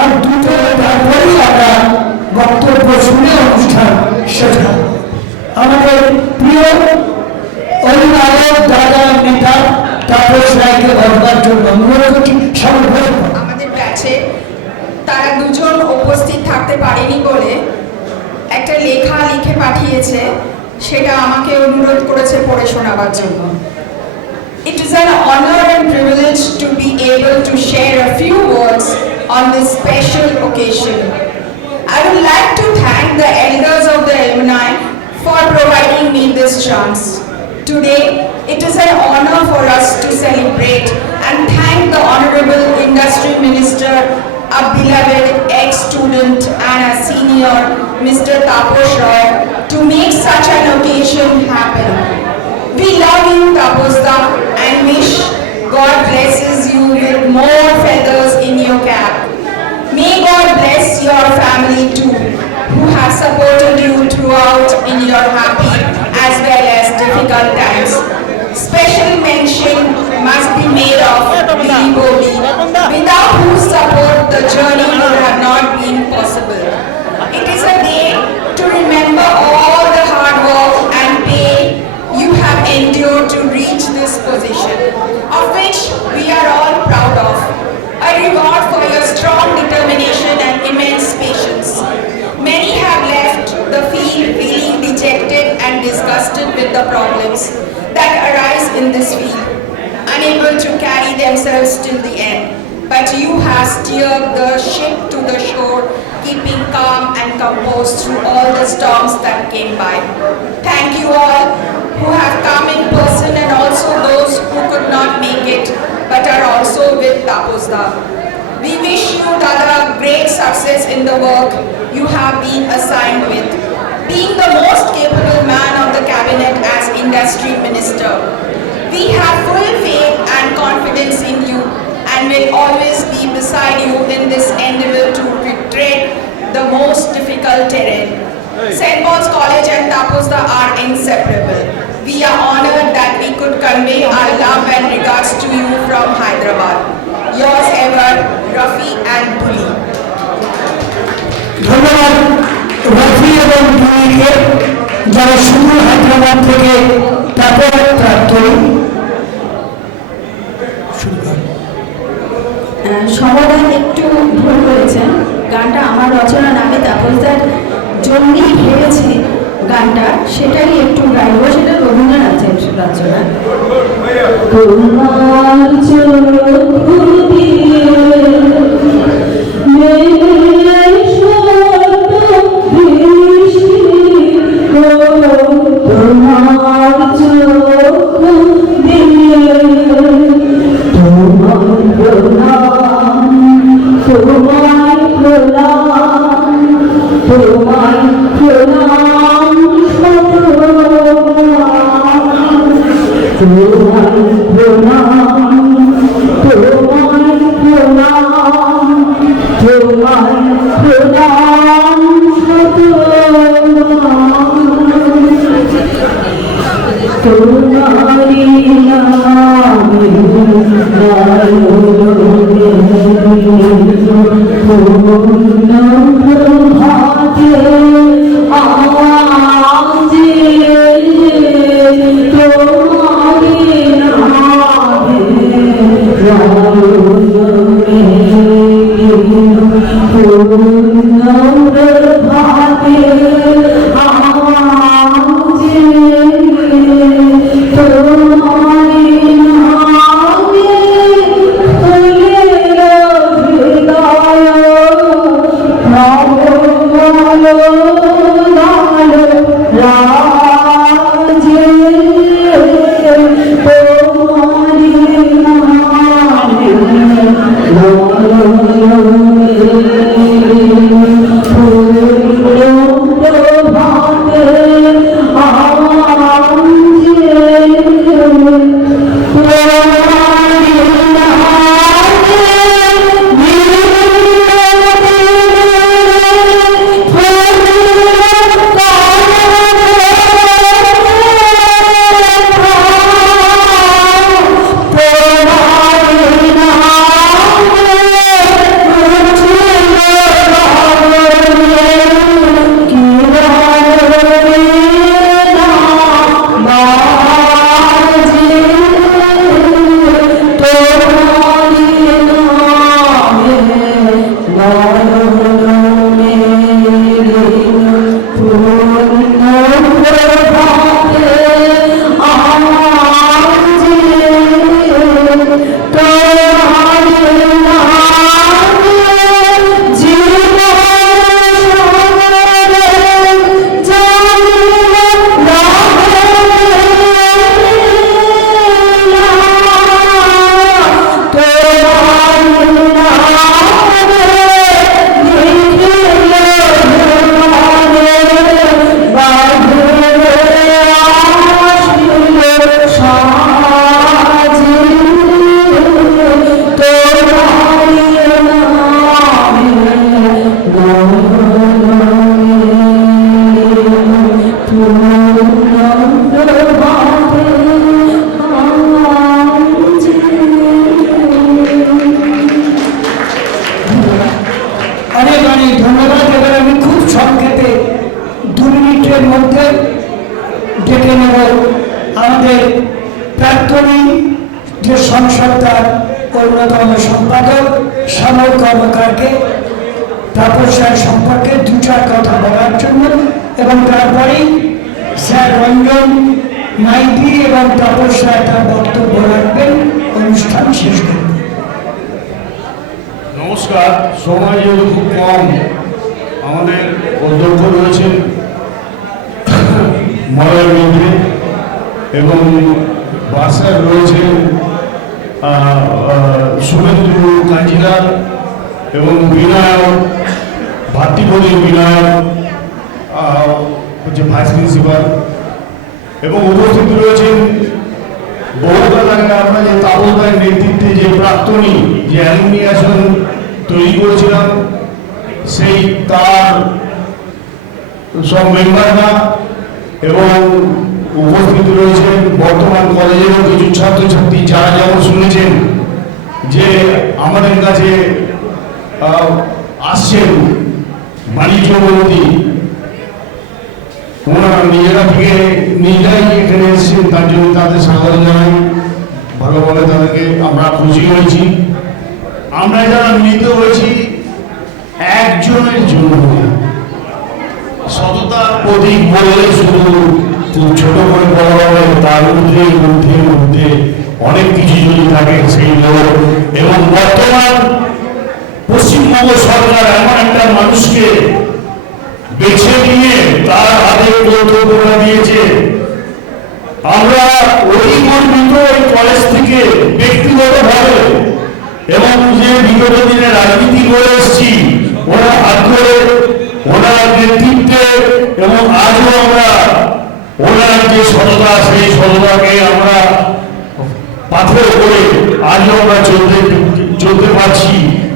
আর দুটো তারপরেই আমরা বক্তব্য শুনে অনুষ্ঠান শেষ হবে। আমাদের প্রিয় অভিভাবক দাদা নেতা তাপস রায়কে বলবার জন্য অনুরোধ করছি। আমাদের ব্যাচে তারা দুজন উপস্থিত থাকতে পারেনি বলে একটা লেখা লিখে পাঠিয়েছে, সেটা আমাকে অনুরোধ করেছে পড়ে শোনাবার জন্য। It is an honor and privilege to be able to share a few words on this special occasion. I would like to thank the elders of the alumni for providing me this chance. Today, it is an honor for us to celebrate and thank the Honorable Industry Minister, a beloved ex-student and a senior, Mr. Taposh Roy, to make such an occasion happen. We love you, Tapos-da, and wish God blesses you with more feathers in your cap. May God bless your family too, who have supported you throughout in your happy as well as difficult times. Special mention must be made of Billy Bobby, without whose support the journey would have not been possible. It is a day to remember all the hard work and patience and disgusted with the problems that arise in this field, unable to carry themselves till the end. But you have steered the ship to the shore, keeping calm and composed through all the storms that came by. Thank you all who have come in person and also those who could not make it but are also with Taposda. We wish you, Dada, great success in the work you have been assigned with. Being the most capable man of the cabinet as industry minister, we have full faith and confidence in you and will always be beside you in this endeavor to tread the most difficult terrain. St. Paul's College and Taposda are inseparable. We are honored that we could convey our love and regards to you from Hyderabad. Yours ever, Rafi and Buli. ধন্যবাদ রাফি এবং দুইকে যারা শুধু হায়দ্রাবাদ থেকে তারপর প্রাক্তন সমাধান একটু ভুল করেছেন। গানটা আমার রচনা নামে তাপসদার জন্যই ভেবেছি গানটা, সেটাই একটু গাইব, সেটা রবীন্দ্রনাথের রচনা। তোমার চোখ দিয়ে স্যার রঞ্জন মাইতি এবং তাপস রায় তার বক্তব্য রাখবেন, অনুষ্ঠান শেষ করবেন। নমস্কার। সময় যেহেতু খুব কম, আমাদের অধ্যক্ষ রয়েছেন মলয় মিত্রে এবং বাসার রয়েছেন শুভেন্দু কাঞ্জিলাল এবং বিনায়ক ভাতৃপদী বিনায়ক হচ্ছে ভাইস প্রিন্সিপাল, এবং উপস্থিত রয়েছেন বহুকাল আগে আমরা যে তাপসদার নেতৃত্বে যে প্রাক্তনী যে অ্যালুমিনিয়াম তৈরি করেছিলাম, সেই তার সব মেম্বাররা, এবং উপস্থিত রয়েছেন বর্তমান কলেজেরও কিছু ছাত্রছাত্রী, যারা যেমন শুনেছেন যে আমাদের কাছে আসছেন বাণিজ্য মন্ত্রী, ওনারা নিজেরা থেকে নিজেরাই এখানে এসেছেন, তার জন্য তাদের স্বাগত জানাই। ভালোভাবে তাদেরকে আমরা খুশি হয়েছি। আমরা যারা মিলিত হয়েছি একজনের জন্য, সততার প্রতীক বললে শুধু ছোট করে বলা হবে, তার মধ্যে অনেক কিছু যদি থাকে সেই লোক। এবং বর্তমান পশ্চিমবঙ্গ সরকার এমন একটা মানুষকে বেছে নিয়ে তার হাতে কর্তব্য দিয়েছে। আমরা ওই গর্বিত ওই কলেজ থেকে ব্যক্তিগতভাবে, এবং যে বিগত দিনে রাজনীতি করে এসেছি ওরা হাত ধরে, ওনার নেতৃত্বে, এবং আজও আমরা ওনার যে সততা, সেই সততাকে আমরা পাথর করে আজও আমরা চলতে পারছি।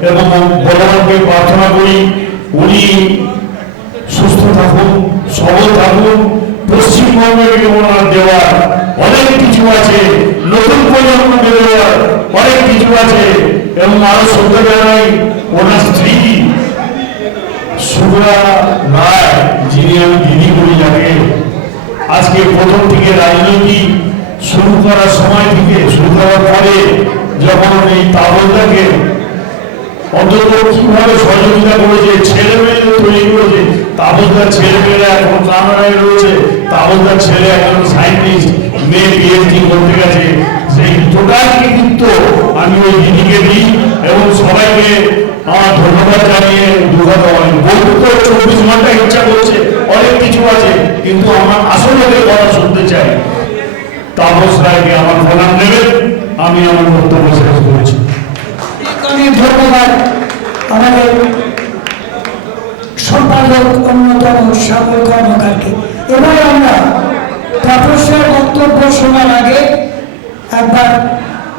এবং ভগবানকে প্রার্থনা করি উনি সুস্থ থাকুন, সবল থাকুন। পশ্চিমবঙ্গের ওনার দেওয়ার অনেক কিছু আছে, নতুন প্রজন্মকে দেওয়ার অনেক কিছু আছে। এবং আরো শ্রদ্ধা জানাই ওনার স্ত্রী সুব্রা রায়, যিনি আমি দিদি বলি যাকে, আজকে প্রথম থেকে রাজনীতি শুরু করার সময় থেকে, শুরু করার পরে যখন এই তাবলটাকে অন্তত কিভাবে সহযোগিতা করেছে, ছেলে মেয়েদের তৈরি করেছে। তাবলদার ছেলেমেয়েরা এখন কানাডায় রয়েছে, তাবলদার ছেলে একজন সায়েন্টিস্ট, মেয়ে পিএইচডি করতে গেছে। সেই টোটাল কৃতিত্ব আমি ওই দিদিকে দিই, এবং সবাইকে আমার ধন্যবাদ জানিয়ে দুঃখত হয়। বলতে 24 ঘন্টা ইচ্ছা করছে, অনেক কিছু আছে, কিন্তু আমার আসলে কথা শুনতে চাই। তাপস রায়কে আমার প্রণাম নেবেন। আমি আমার বক্তব্য শেষ করেছি। অনেক ধন্যবাদ আমাদের সম্পাদক অন্যতম শ্যামল কর্মকারকে। এবার আমরা তাপসের বক্তব্য শোনার আগে একবার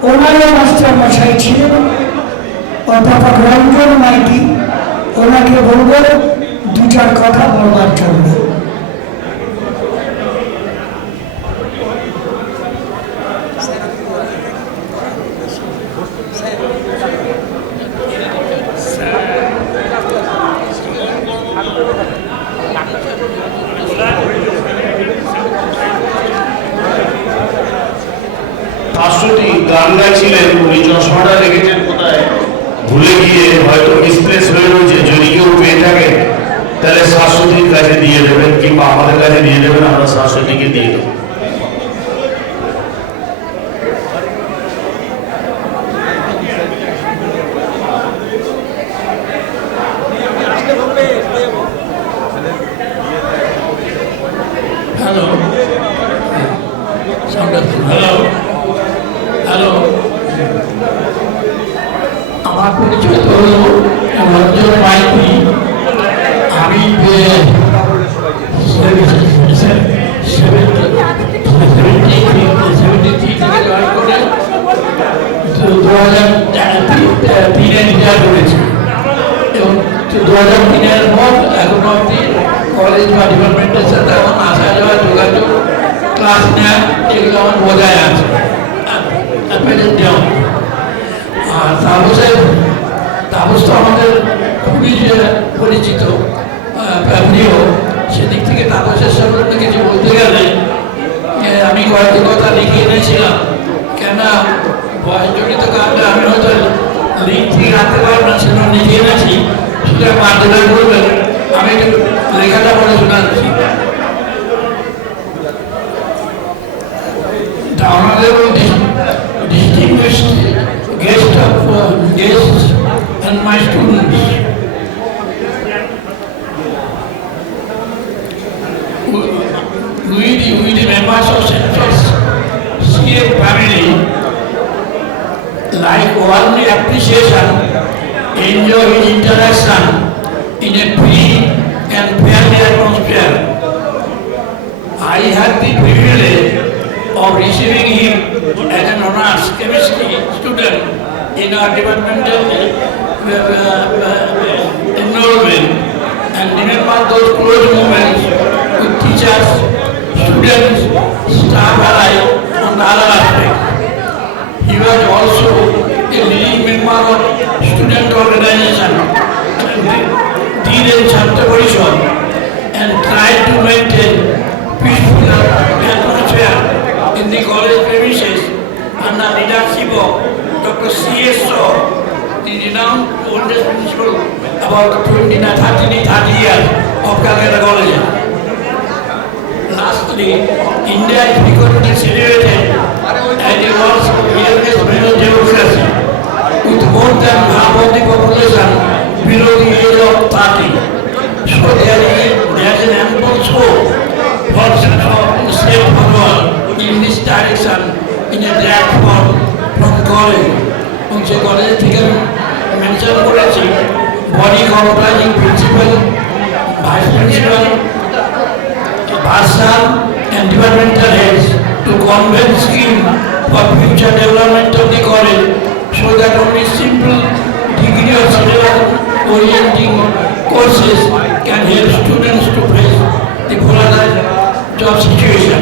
ওনারও মাস্টার মশাই ছিলেন অধ্যাপক রঞ্জন মাইতি, ওনাকে বলব দু চার কথা বলবার জন্য। শাশ্বতী গান গাইছিলেন, উনি চশমাটা রেখেছেন কোথায় ভুলে গিয়ে, হয়তো মিসপ্লেস হয়ে রয়েছে। যদি কেউ পেয়ে থাকে তাহলে শাশ্বতীর কাছে দিয়ে দেবেন, কিংবা আমাদের কাছে দিয়ে দেবেন, আমরা শাশ্বতীকে দিয়ে দেবো। হ্যালো হ্যালো হ্যালো, আমার পরিচয় তো হলো রঞ্জন মাইতি। আমি জয়েন করে 2003-এ রিটায়ার করেছি, এবং 2003-এর পর এখন অব্দি কলেজ বা ডিপার্টমেন্টের সাথে আমার আসা যাওয়া, যোগাযোগ, ক্লাস নেওয়া, এগুলো আমার বজায় আছে। আর তাপস তো আমাদের খুবই পরিচিত, প্রিয়। সেদিক থেকে তাপসের সম্পর্কে কিছু বলতে গেলে আমি কয়েকটি কথা লিখে এনেছিলাম, কেননা বয়সজনিত কারণে আমি হয়তো লিঙ্ক ঠিক রাখতে পারবো না, সেটা লিখে এনেছি। সেটা মাধ্যমে বলবেন, আমি একটু লেখাটা পড়ে শোনাচ্ছি। feeling like warmly appreciation, enjoy his interaction in a free and friendly atmosphere. I had the privilege of receiving him as an honors chemistry student in our departmental enrollment, and remember those close moments with teachers, students, staff alike on the other aspects. He was also a leading member of student organization, Dhiren Chhatra Parishad, and tried to maintain peaceful atmosphere in the college premises under leadership of Dr. C.S. Shaw, the renowned oldest principal about 30 years of Calcutta College. Lastly, India is frequently celebrated as the world's youngest major democracy, with more than half of the population below the age of 30. So there is an ample scope for step forward in this direction in a direct form from college. which college থেকে mention করেছি, body comprising principal, vice principal, bursar and departmental heads to convene scheme for future development of the college, so that only simple degree or syllabus orienting courses can help students to face the volatile job situation.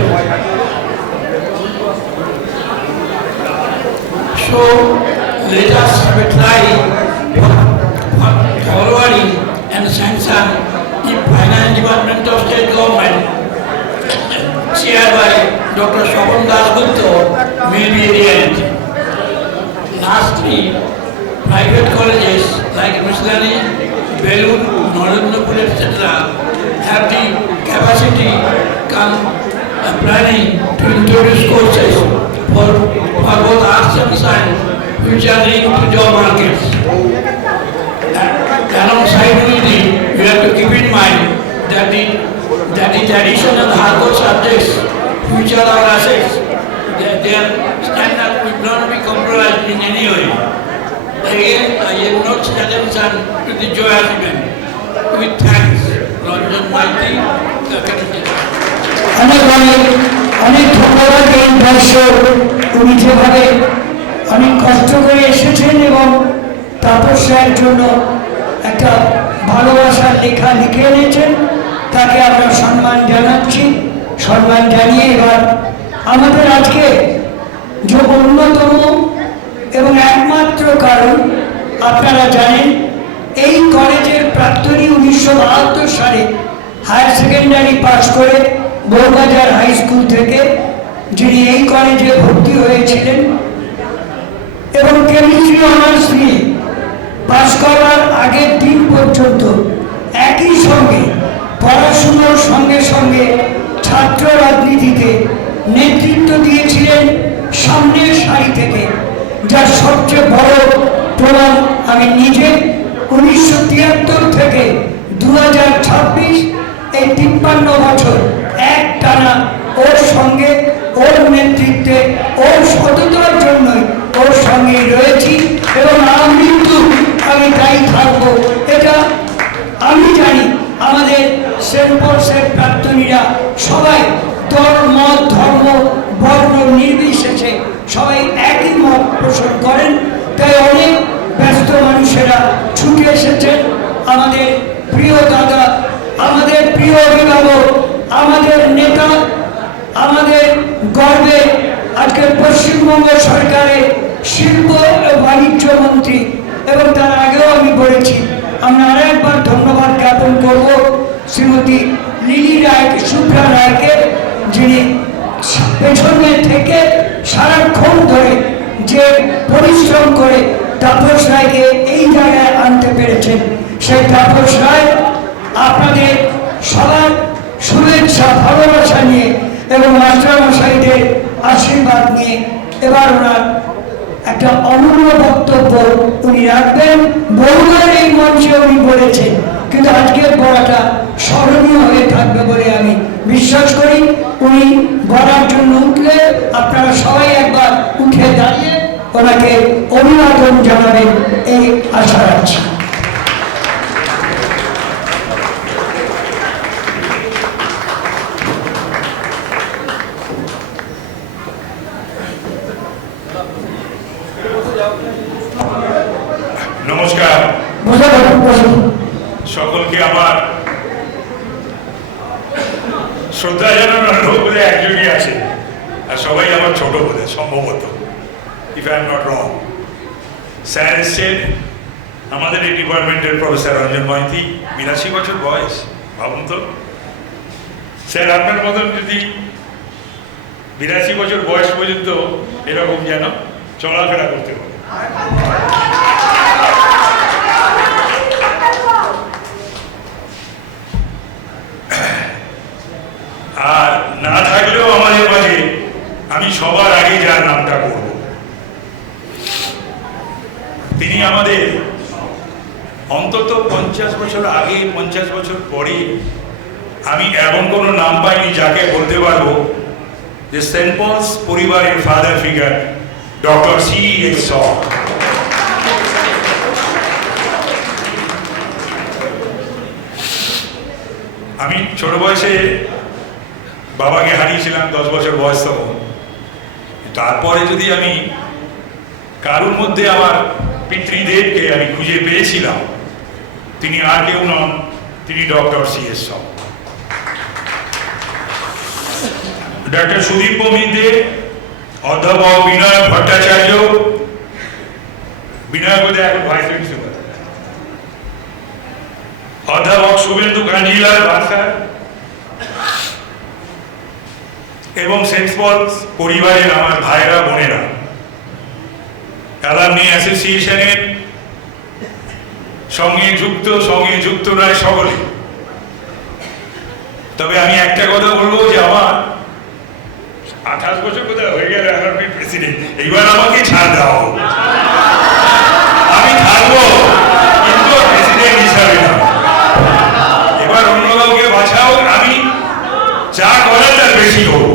So let us try forwarding and sanction the finance department of state government chaired by Dr. Shobhan Das Gupta may be a reality. Lastly, private colleges like Missionary, Belur, Narendrapur, etc. have the capacity planning to introduce courses for both arts and science which are linked to job markets. Alongside with it, we have to keep in mind that the traditional hardcore subjects which are our assets, their standard will not be compromised in any way. Again, I have not attention to the joy argument. With thanks, Ranjan Maiti, the committee. অনেক ধন্যবাদ এই দর্শক, উনি যেভাবে অনেক কষ্ট করে এসেছেন এবং তাপস রায়ের জন্য একটা ভালোবাসার লেখা লিখে এনেছেন, তাকে আমরা সম্মান জানাচ্ছি। সম্মান জানিয়ে এবার আমাদের আজকে যে অন্যতম এবং একমাত্র কারণ আপনারা জানেন, এই কলেজের প্রাক্তনী 1972 সালে হায়ার সেকেন্ডারি পাস করে বউবাজার হাই স্কুল থেকে যিনি এই কলেজে ভর্তি হয়েছিলেন এবং কেমিস্ট্রি অনার্স নিয়ে পাস করার আগের দিন পর্যন্ত একই সঙ্গে পড়াশুনোর সঙ্গে সঙ্গে ছাত্র রাজনীতিতে নেতৃত্ব দিয়েছিলেন সামনের সারি থেকে, যার সবচেয়ে বড় প্রমাণ আমি নিজে 1973 থেকে 2026 এই 53 বছর এক টানা ওর সঙ্গে, ওর নেতৃত্বে, ওর সততার জন্যই ওর সঙ্গে রয়েছি এবং আমি তাই থাকবো। এটা আমি জানি আমাদের সেন্ট পলসের প্রাক্তনীরা সবাই দল, মত, ধর্ম, বর্ণ নির্বিশেষে সবাই একই মত পোষণ করেন। তাই অনেক ব্যস্ত মানুষেরা ছুটে এসেছেন। আমাদের প্রিয় দাদা, আমাদের প্রিয় অভিভাবক, আমাদের নেতা, আমাদের গর্বে আজকের পশ্চিমবঙ্গ সরকারের শিল্প ও বাণিজ্য মন্ত্রী, এবং তার আগেও আমি বলেছি আমরা আরেকবার ধন্যবাদ জ্ঞাপন করব শ্রীমতী লিলি রায়কে, শুভ্রা রায়কে, যিনি পেছনে থেকে সারাক্ষণ ধরে যে পরিশ্রম করে তাপস রায়কে এই জায়গায় আনতে পেরেছেন। সেই তাপস রায় আপনাদের সবার শুভেচ্ছা, ভালোবাসা নিয়ে এবং মাস্টারমশাইদের আশীর্বাদ নিয়ে এবার ওনার একটা অমূল্য বক্তব্য উনি রাখবেন। বহুবার এই মঞ্চে উনি বলেছেন, কিন্তু আজকের বলাটা স্মরণীয় হয়ে থাকবে বলে আমি বিশ্বাস করি। উনি বলার জন্য উঠলে আপনারা সবাই একবার ওনাকে অভিবাদন জানাবেন এই আশা রাখছি। নমস্কার সকলকে। আমার শ্রদ্ধা জানানোর লোক বোধ একজনই আছে, আর সবাই আমার ছোট বোধ সম্ভবত, if I am not wrong. Sir এসছেন, আমাদের এই ডিপার্টমেন্টের প্রফেসর রঞ্জন মাইতি, 82 বছর বয়স, ভাবুন তো। স্যার আপনার মতন যদি 82 বছর বয়স পর্যন্ত এরকম যেন চলাফেরা করতে পারে। আর না থাকলেও আমাদের মাঝে আমি সবার আগে যার নামটা করব, তিনি আমাদের অন্তত 50 বছর আগে, 50 বছর পরে আমি এমন কোনো নাম পাইনি যাকে বলতে পারবো যে সেন্ট পলস পরিবারের father figure doctor C.S. Shaw। আমি ছোট বয়সে বাবাকে হারিয়েছিলাম, 10 বছর বয়স তখন। তারপরে যদি আমি কারোর মধ্যে আমার পিতৃদেবকে আমি খুঁজে পেয়েছিলাম, তিনি আর কেউ নন, তিনি doctor C.S. Shaw। Doctor Sudip Mitra, অধ্যাপক বিনয় ভট্টাচার্য, বিনয় বোধ এখন ভাইস প্রিন্সিপাল, অধ্যাপক শুভেন্দু কাঞ্জিলাল ভাষার এবং সেন্ট পলস পরিবারের আমার ভাইরা বোনেরা, অ্যালামনি অ্যাসোসিয়েশনের সঙ্গে যুক্ত নয় সকলে। তবে আমি একটা কথা বলবো যে আমার 28 বছর কোথায় হয়ে গেল, এখন আমি প্রেসিডেন্ট, এইবার আমাকে ছাড় দাও, আমি থাকবো কিন্তু প্রেসিডেন্ট হিসাবে না। এবার অন্য কাউকে বাঁচাও, আমি যা করার তার বেশি করবো।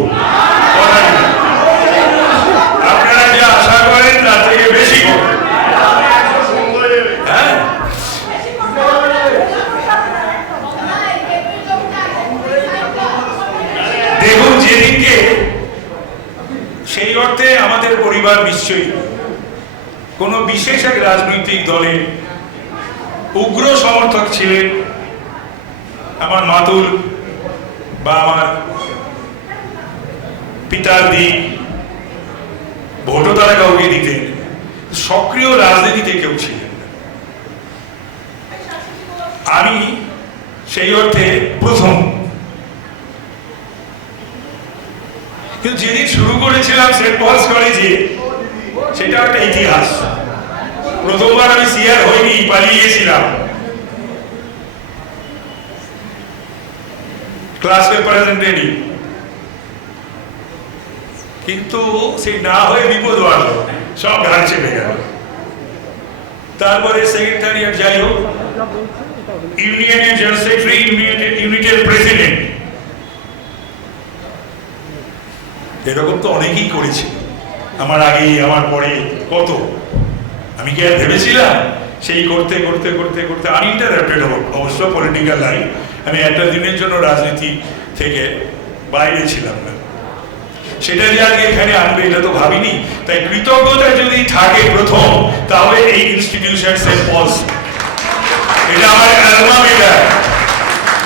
আপনারা যা আশা করেন তার থেকে বেশি করবো। হ্যাঁ, দেখুন যেদিনকে, সেই অর্থে আমাদের পরিবার নিশ্চয়ই কোনো বিশেষ এক রাজনৈতিক দলের উগ্র সমর্থক ছিলেন। আমার মাতুল বা আমার পিতার দিক ভোটও তারা কাউকে দিতেন, সক্রিয় রাজনীতিতে কেউ ছিলেন। আমি সেই অর্থে প্রথম, কিন্তু যেদিন শুরু করেছিলাম সেন্ট পলস কলেজে, সেটা একটা ইতিহাস। প্রথমবার আমি সিআর হইনি, পালিয়ে গিয়েছিলাম, ক্লাস রিপ্রেজেন্টেটিভ, কিন্তু সেই না হয়ে বিপদ বাড়লো, সব ঘাড় চেপে গেল। তারপরে সেক্রেটারিয়েট, যাই হোক, ইউনিয়নের জেনারেল সেক্রেটারি, ইউনিটের প্রেসিডেন্ট, এরকম তো অনেকেই করেছে আমার আগে, আমার পরে, কত। আমি কি আর ভেবেছিলাম সেই করতে করতে করতে করতে আনইন্টারাপ্টেড হব। অবশ্য পলিটিক্যাল লাইফ, আমি একটা দিনের জন্য রাজনীতি থেকে বাইরে ছিলাম না, সেটা যে আগে এখানে আনবে এটা তো ভাবিনি। তাই কৃতজ্ঞতা যদি থাকে প্রথম, তাহলে এই ইনস্টিটিউশন সেন্ট পলস, এটা আমার অ্যালমা মেটার,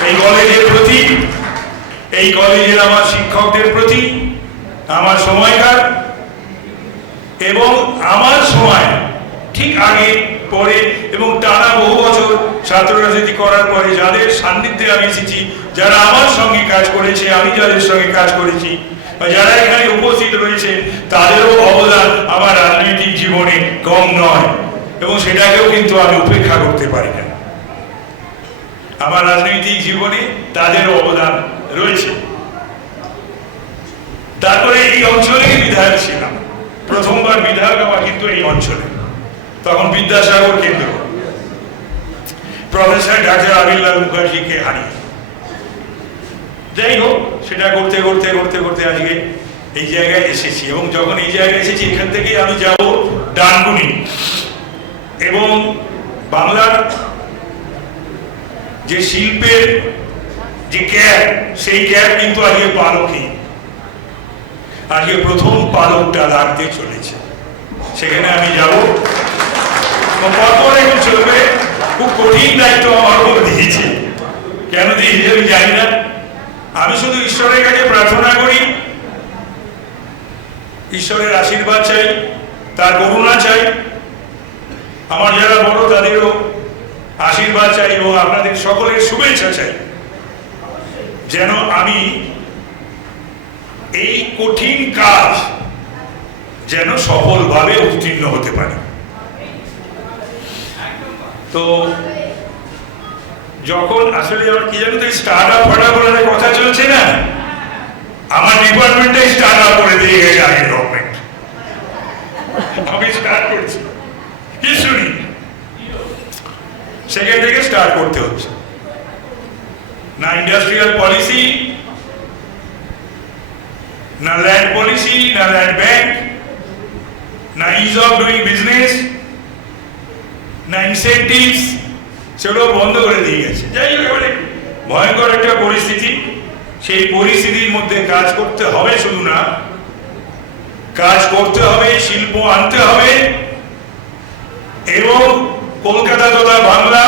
এই কলেজের প্রতি, এই কলেজের আমার শিক্ষকদের প্রতি, আমার সময়কার এবং আমার সময় ঠিক আগে পরে এবং টানা বহু বছর ছাত্র রাজনীতি করার পরে যাদের সান্নিধ্যে আমি এসেছি, যারা আমার সঙ্গে কাজ করেছে, আমি যাদের সঙ্গে কাজ করেছি, বা যারা এখানে উপস্থিত রয়েছে, তাদেরও অবদান আমার রাজনৈতিক জীবনে কম নয়, এবং সেটাকেও কিন্তু আমি উপেক্ষা করতে পারি না। আমার রাজনৈতিক জীবনে তাদের অবদান রয়েছে। তারপরে এই অঞ্চলে বিধায়ক ছিলাম, প্রথমবার বিধায়ক আমার কিন্তু এই অঞ্চলে, তখন বিদ্যাসাগর কেন্দ্র, প্রফেসর ডাক্তার আবির্লাল মুখার্জিকে হারিয়ে। যাই হোক, সেটা করতে করতে করতে করতে আজকে এই জায়গায় এসেছি, এবং যখন এই জায়গায় এসেছি এখান থেকে আমি যাব ডানকুনি, এবং বাংলার যে শিল্পের যে ক্যাব, সেই ক্যাব কিন্তু আজকে পালকি, আজকে প্রথম পালকটা লাগতে চলেছে, সেখানে আমি যাব। পরপর এখন চলবে, খুব কঠিন দায়িত্ব আমার উপর দিয়েছে, কেন দিয়েছে আমি জানি না। আমি শুধু ঈশ্বরের কাছে প্রার্থনা করি, ঈশ্বরের আশীর্বাদ চাই, তার করুণা চাই, আমার যারা বড় তাদেরও আশীর্বাদ চাই, এবং আপনাদের সকলের শুভেচ্ছা চাই, যেন আমি এই কঠিন কাজ যেন সফলভাবে উত্তীর্ণ হতে পারি। তো যখন আসলে আমার কি জানো তো, স্টার্ট আপ ফাটাফাটের কথা চলছে না, আমার ডিপার্টমেন্টে স্টার্ট আপ করে দিয়ে গেছে আগে গভর্নমেন্ট। আমি স্টার্ট করছি কিছু নেই, সেখান থেকে স্টার্ট করতে হচ্ছে। না ইন্ডাস্ট্রিয়াল পলিসি, না ল্যান্ড পলিসি, না ল্যান্ড ব্যাংক, না ইজ অফ ডুইং বিজনেস, না ইনসেন্টিভস, সেগুলো বন্ধ করে দিয়ে গেছে। যাই হোক, এবারে ভয়ঙ্কর একটা পরিস্থিতি, সেই পরিস্থিতির মধ্যে কাজ করতে হবে, শুধু না কাজ করতে হবে, শিল্প আনতে হবে, এবং কলকাতা তথা বাংলা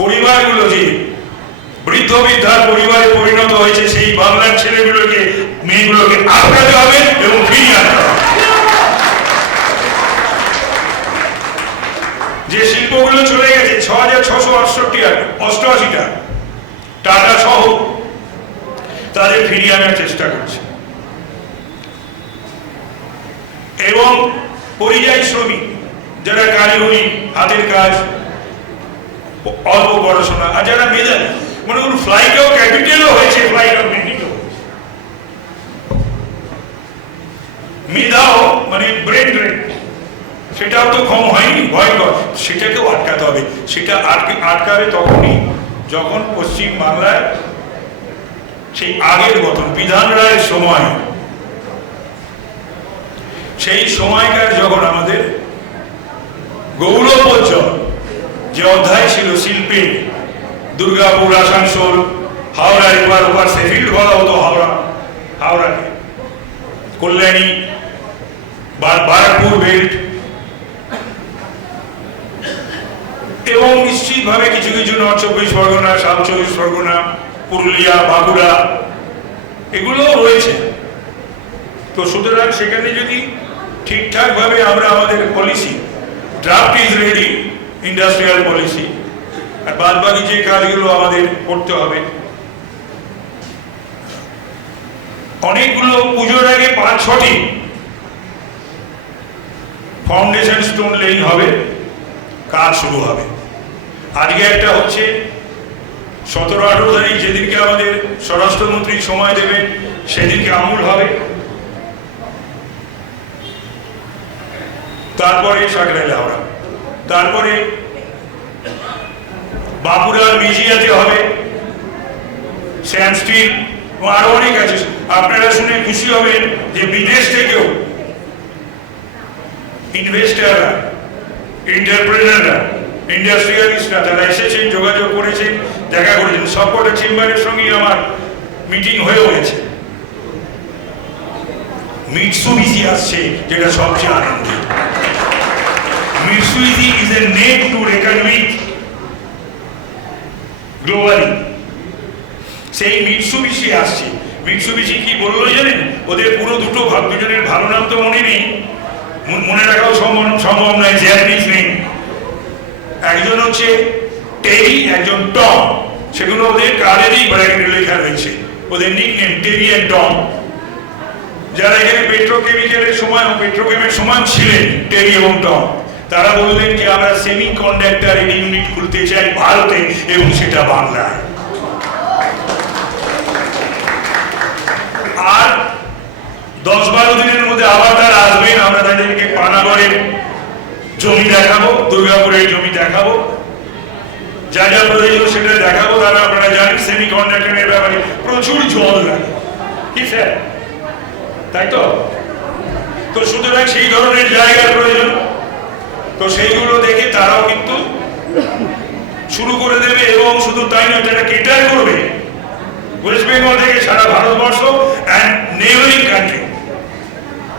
পরিবারগুলো যে বৃদ্ধ বৃদ্ধার পরিবারে পরিণত হয়েছে, সেই বাংলার ছেলেগুলোকে মেয়েগুলোকে আটকাতে হবে এবং ফিরিয়ে আনতে হবে। যে শিল্পগুলো চলে গেছে 6,688টা টাটা সহ, তাদের ফিরিয়ে আনার চেষ্টা করছে, এবং পরিযায়ী শ্রমিক যারা কারিগরি হাতের কাজ, অল্প পড়াশোনা, আর যারা মেধাবী, মনে করুন ফ্লাইট অফ ক্যাপিটালও হয়েছে, ফ্লাইট অফ মেরিটও, মেধাও মানে ব্রেন ড্রেন, সেটাও তো কম হয়নি, ভয়ঙ্কর, সেটাকেও আটকাতে হবে। সেটা আটকাবে তখনই যখন পশ্চিম বাংলায় সেই আগের মতন বিধান রায়ের সময়, সেই সময়কার যখন আমাদের গৌরবোজ্জ্বল যে অধ্যায় ছিল শিল্পে, দুর্গাপুর, আসানসোল, হাওড়া, এবার ওপার সেফিল্ড বলা হতো হাওড়াকে, কল্যাণী, বারাকপুর বেল্ট, এবং নিশ্চিতভাবে কিছু কিছু নর্থ 24 পরগনা, সাউথ 24 পরগনা, পুরুলিয়া, বাঁকুড়া, এগুলো রয়েছে। তো সুতরাং সেখানে যদি ঠিকঠাকভাবে আমরা আমাদের policy, draft is ready, industrial policy, আর বাদ বাকি যে কাজগুলো আমাদের করতে হবে, অনেকগুলো পুজোর আগে 5-6টি ফাউন্ডেশন স্টোন লেইং হবে, কাজ শুরু হবে। আজকে একটা হচ্ছে 17-18 তারিখ, যেদিনকে আমাদের স্বরাষ্ট্রমন্ত্রী সময় দেবেন সেদিনকে আমূল হবে, তারপরে সাকরাইল হাওড়া, তারপরে বাঁকুড়ার মেজিয়াতে হবে, স্যান্ড স্টিল, আরো অনেক আছে। আপনারা শুনে খুশি হবেন যে বিদেশ থেকেও ইনভেস্টাররা, এন্টারপ্রেনাররা, ইন্ডাস্ট্রিয়ালিস্টরা যারা এসেছেন, যোগাযোগ করেছেন, দেখা করেছেন, সবকটা চেম্বারের সঙ্গে আমার মিটিং হয়েও গেছে। মিৎসুবিশি আসছে, যেটা সবচেয়ে আনন্দের। Mitsubishi is a name to reckon with globally. সেই মিৎসুবিশি আসছে। মিৎসুবিশি কি বললো জানেন? ওদের পুরো দুজনের ভালো নাম তো মনে নেই, মনে রাখাও সম্ভব নয়, জ্যাপানিজ নেই। একজন হচ্ছে টেরি, একজন টম, সেগুলো ওদের কার্ডেরই ব্র্যাকেটে লেখা রয়েছে, ওদের নিকনেম টেরি এন্ড টম। যারা এখানে পেট্রোকেমিক্যালের সময় ছিলেন, টেরি এবং টম, তারা বললেন যে আমরা সেমি কন্ডাক্টর ইউনিট খুলতে চাই ভারতে, এবং সেটা বাংলায়। আর 10-12 দিনের মধ্যে আবার তারা আসবেন, আমরা তাদেরকে পানাগড়ের জমি দেখাবো, দুর্গাপুরের জমি দেখাবো, যা যা প্রয়োজন সেটা দেখাবো। তারা আপনারা জানেন সেমি কন্ডাক্টরের ব্যাপারে প্রচুর জল লাগে, কি স্যার, তাই তো? তো সুতরাং সেই ধরনের জায়গার প্রয়োজন, তো সেইগুলো দেখে তারাও কিন্তু শুরু করে দেবে, এবং শুধু তাই নয়, তারা কেটার করবে ওয়েস্ট বেঙ্গল থেকে সারা ভারতবর্ষ অ্যান্ড নেইবারিং কান্ট্রি,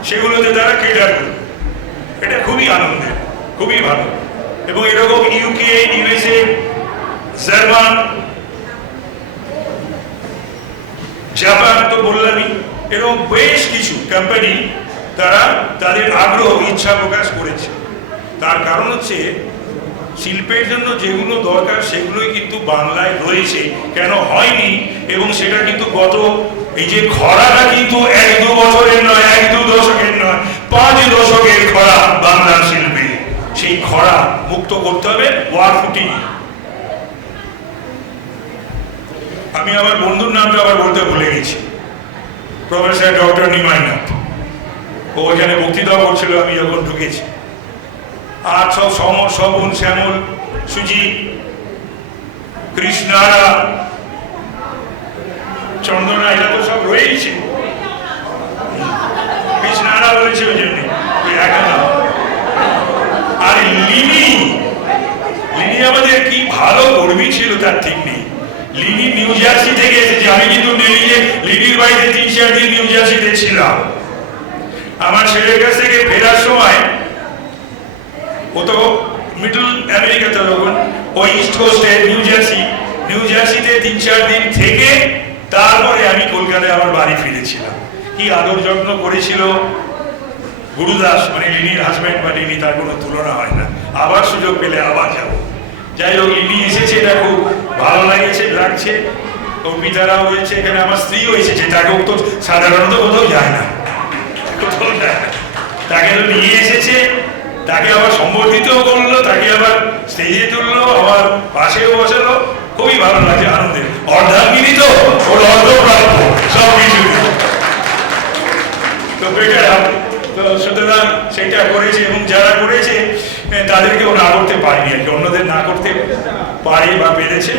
সেগুলোতে তারা কেটার করবে। এটা খুবই আনন্দের, খুবই ভালো। এবং এরকম ইউকে, ইউএসএ, জার্মান, জাপান তো বললামই, এরকম বেশ কিছু কোম্পানি তারা তাদের আগ্রহ, ইচ্ছা প্রকাশ করেছে। তার কারণ হচ্ছে শিল্পের জন্য যেগুলো দরকার সেগুলোই কিন্তু বাংলায় রয়েছে, কেন হয়নি? এবং সেটা কিন্তু গত এই যে খরাটা কিন্তু 1-2 বছরের নয়, 1-2 দশকের নয়, 5 দশকের খরা বাংলার শিল্পে। সেই খরা মুক্ত করতে হবে ওয়ার ফুটিং। আমি আমার বন্ধুর নামটা আবার বলতে ভুলে গেছি, প্রফেসর ডক্টর নিমাইনাথ। ও এখানে বক্তৃতা করছিল আমি যখন ঢুকেছি। আর সব সমর, স্বপন, শ্যামল, সুজিত, কৃষ্ণারা, চন্দনা, এরা তো সব রয়েছে। কৃষ্ণারা বলেছে ওই জন্য। আর লিনি আমাদের কি ভালো কর্মী ছিল তার ঠিক নেই। লিনি নিউ জার্সি থেকে এসেছে। আমি কিন্তু লিনির বাড়িতে 3-4 দিন নিউ জার্সিতে ছিলাম। আমার ছেলের কাছ থেকে ফেরার সময়, ও তো মিডল আমেরিকাতে, তখন ওই ইস্ট কোস্টে নিউ জার্সিতে 3-4 দিন থেকে তারপরে আমি কলকাতায় আমার বাড়ি ফিরেছিলাম। কি আদর যত্ন করেছিল গুরুদাস, মানে লিনির হাজব্যান্ড, বা লিনি, তার কোনো তুলনা হয় না। আবার সুযোগ পেলে আবার যাব। যাই হোক, লিনি এসেছে, এটা খুব ভালো লাগছে। ওর পিতারাও রয়েছে এখানে, আমার স্ত্রীও এসেছে। তাকেও তো সাধারণত কোথাও যায় না, তাকে তো নিয়ে এসেছে, তাকে আবার সম্বর্ধিতও করলো, তাকে আবার স্টেজে তুললো, আবার পাশেও বসালো। খুবই ভালো লাগছে, আনন্দের। অর্ধাঙ্গিনী তো, ওর অর্ধপ্রাপ্য সব কিছু। তো বেটার, তো সুতরাং সেটা করেছে, এবং যারা করেছে তাদেরকেও না করতে পারিনি আর কি। অন্যদের না করতে পারে বা পেরেছে,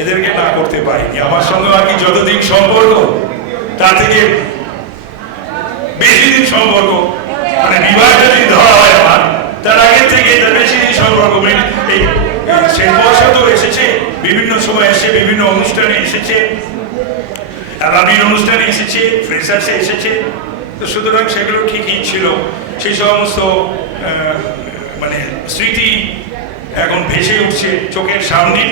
এদেরকে না করতে পারিনি। আমার সঙ্গে আর কি যতদিন সম্পর্ক, তার থেকে বেশি দিন সম্পর্ক, মানে বিবাহ যদি ধরা হয় আমার, তার আগের থেকে তার বেশি দিন সম্পর্ক। এই শেষ বছর তো এসেছে, বিভিন্ন সময় এসে, বিভিন্ন অনুষ্ঠানে এসেছে, অ্যালামিন অনুষ্ঠানে এসেছে, ফ্রেশার্সে এসেছে। তো সুতরাং সেগুলো ঠিকই ছিল। সেই সমস্ত মানে স্মৃতি এখন ভেসে উঠছে চোখের সামনে।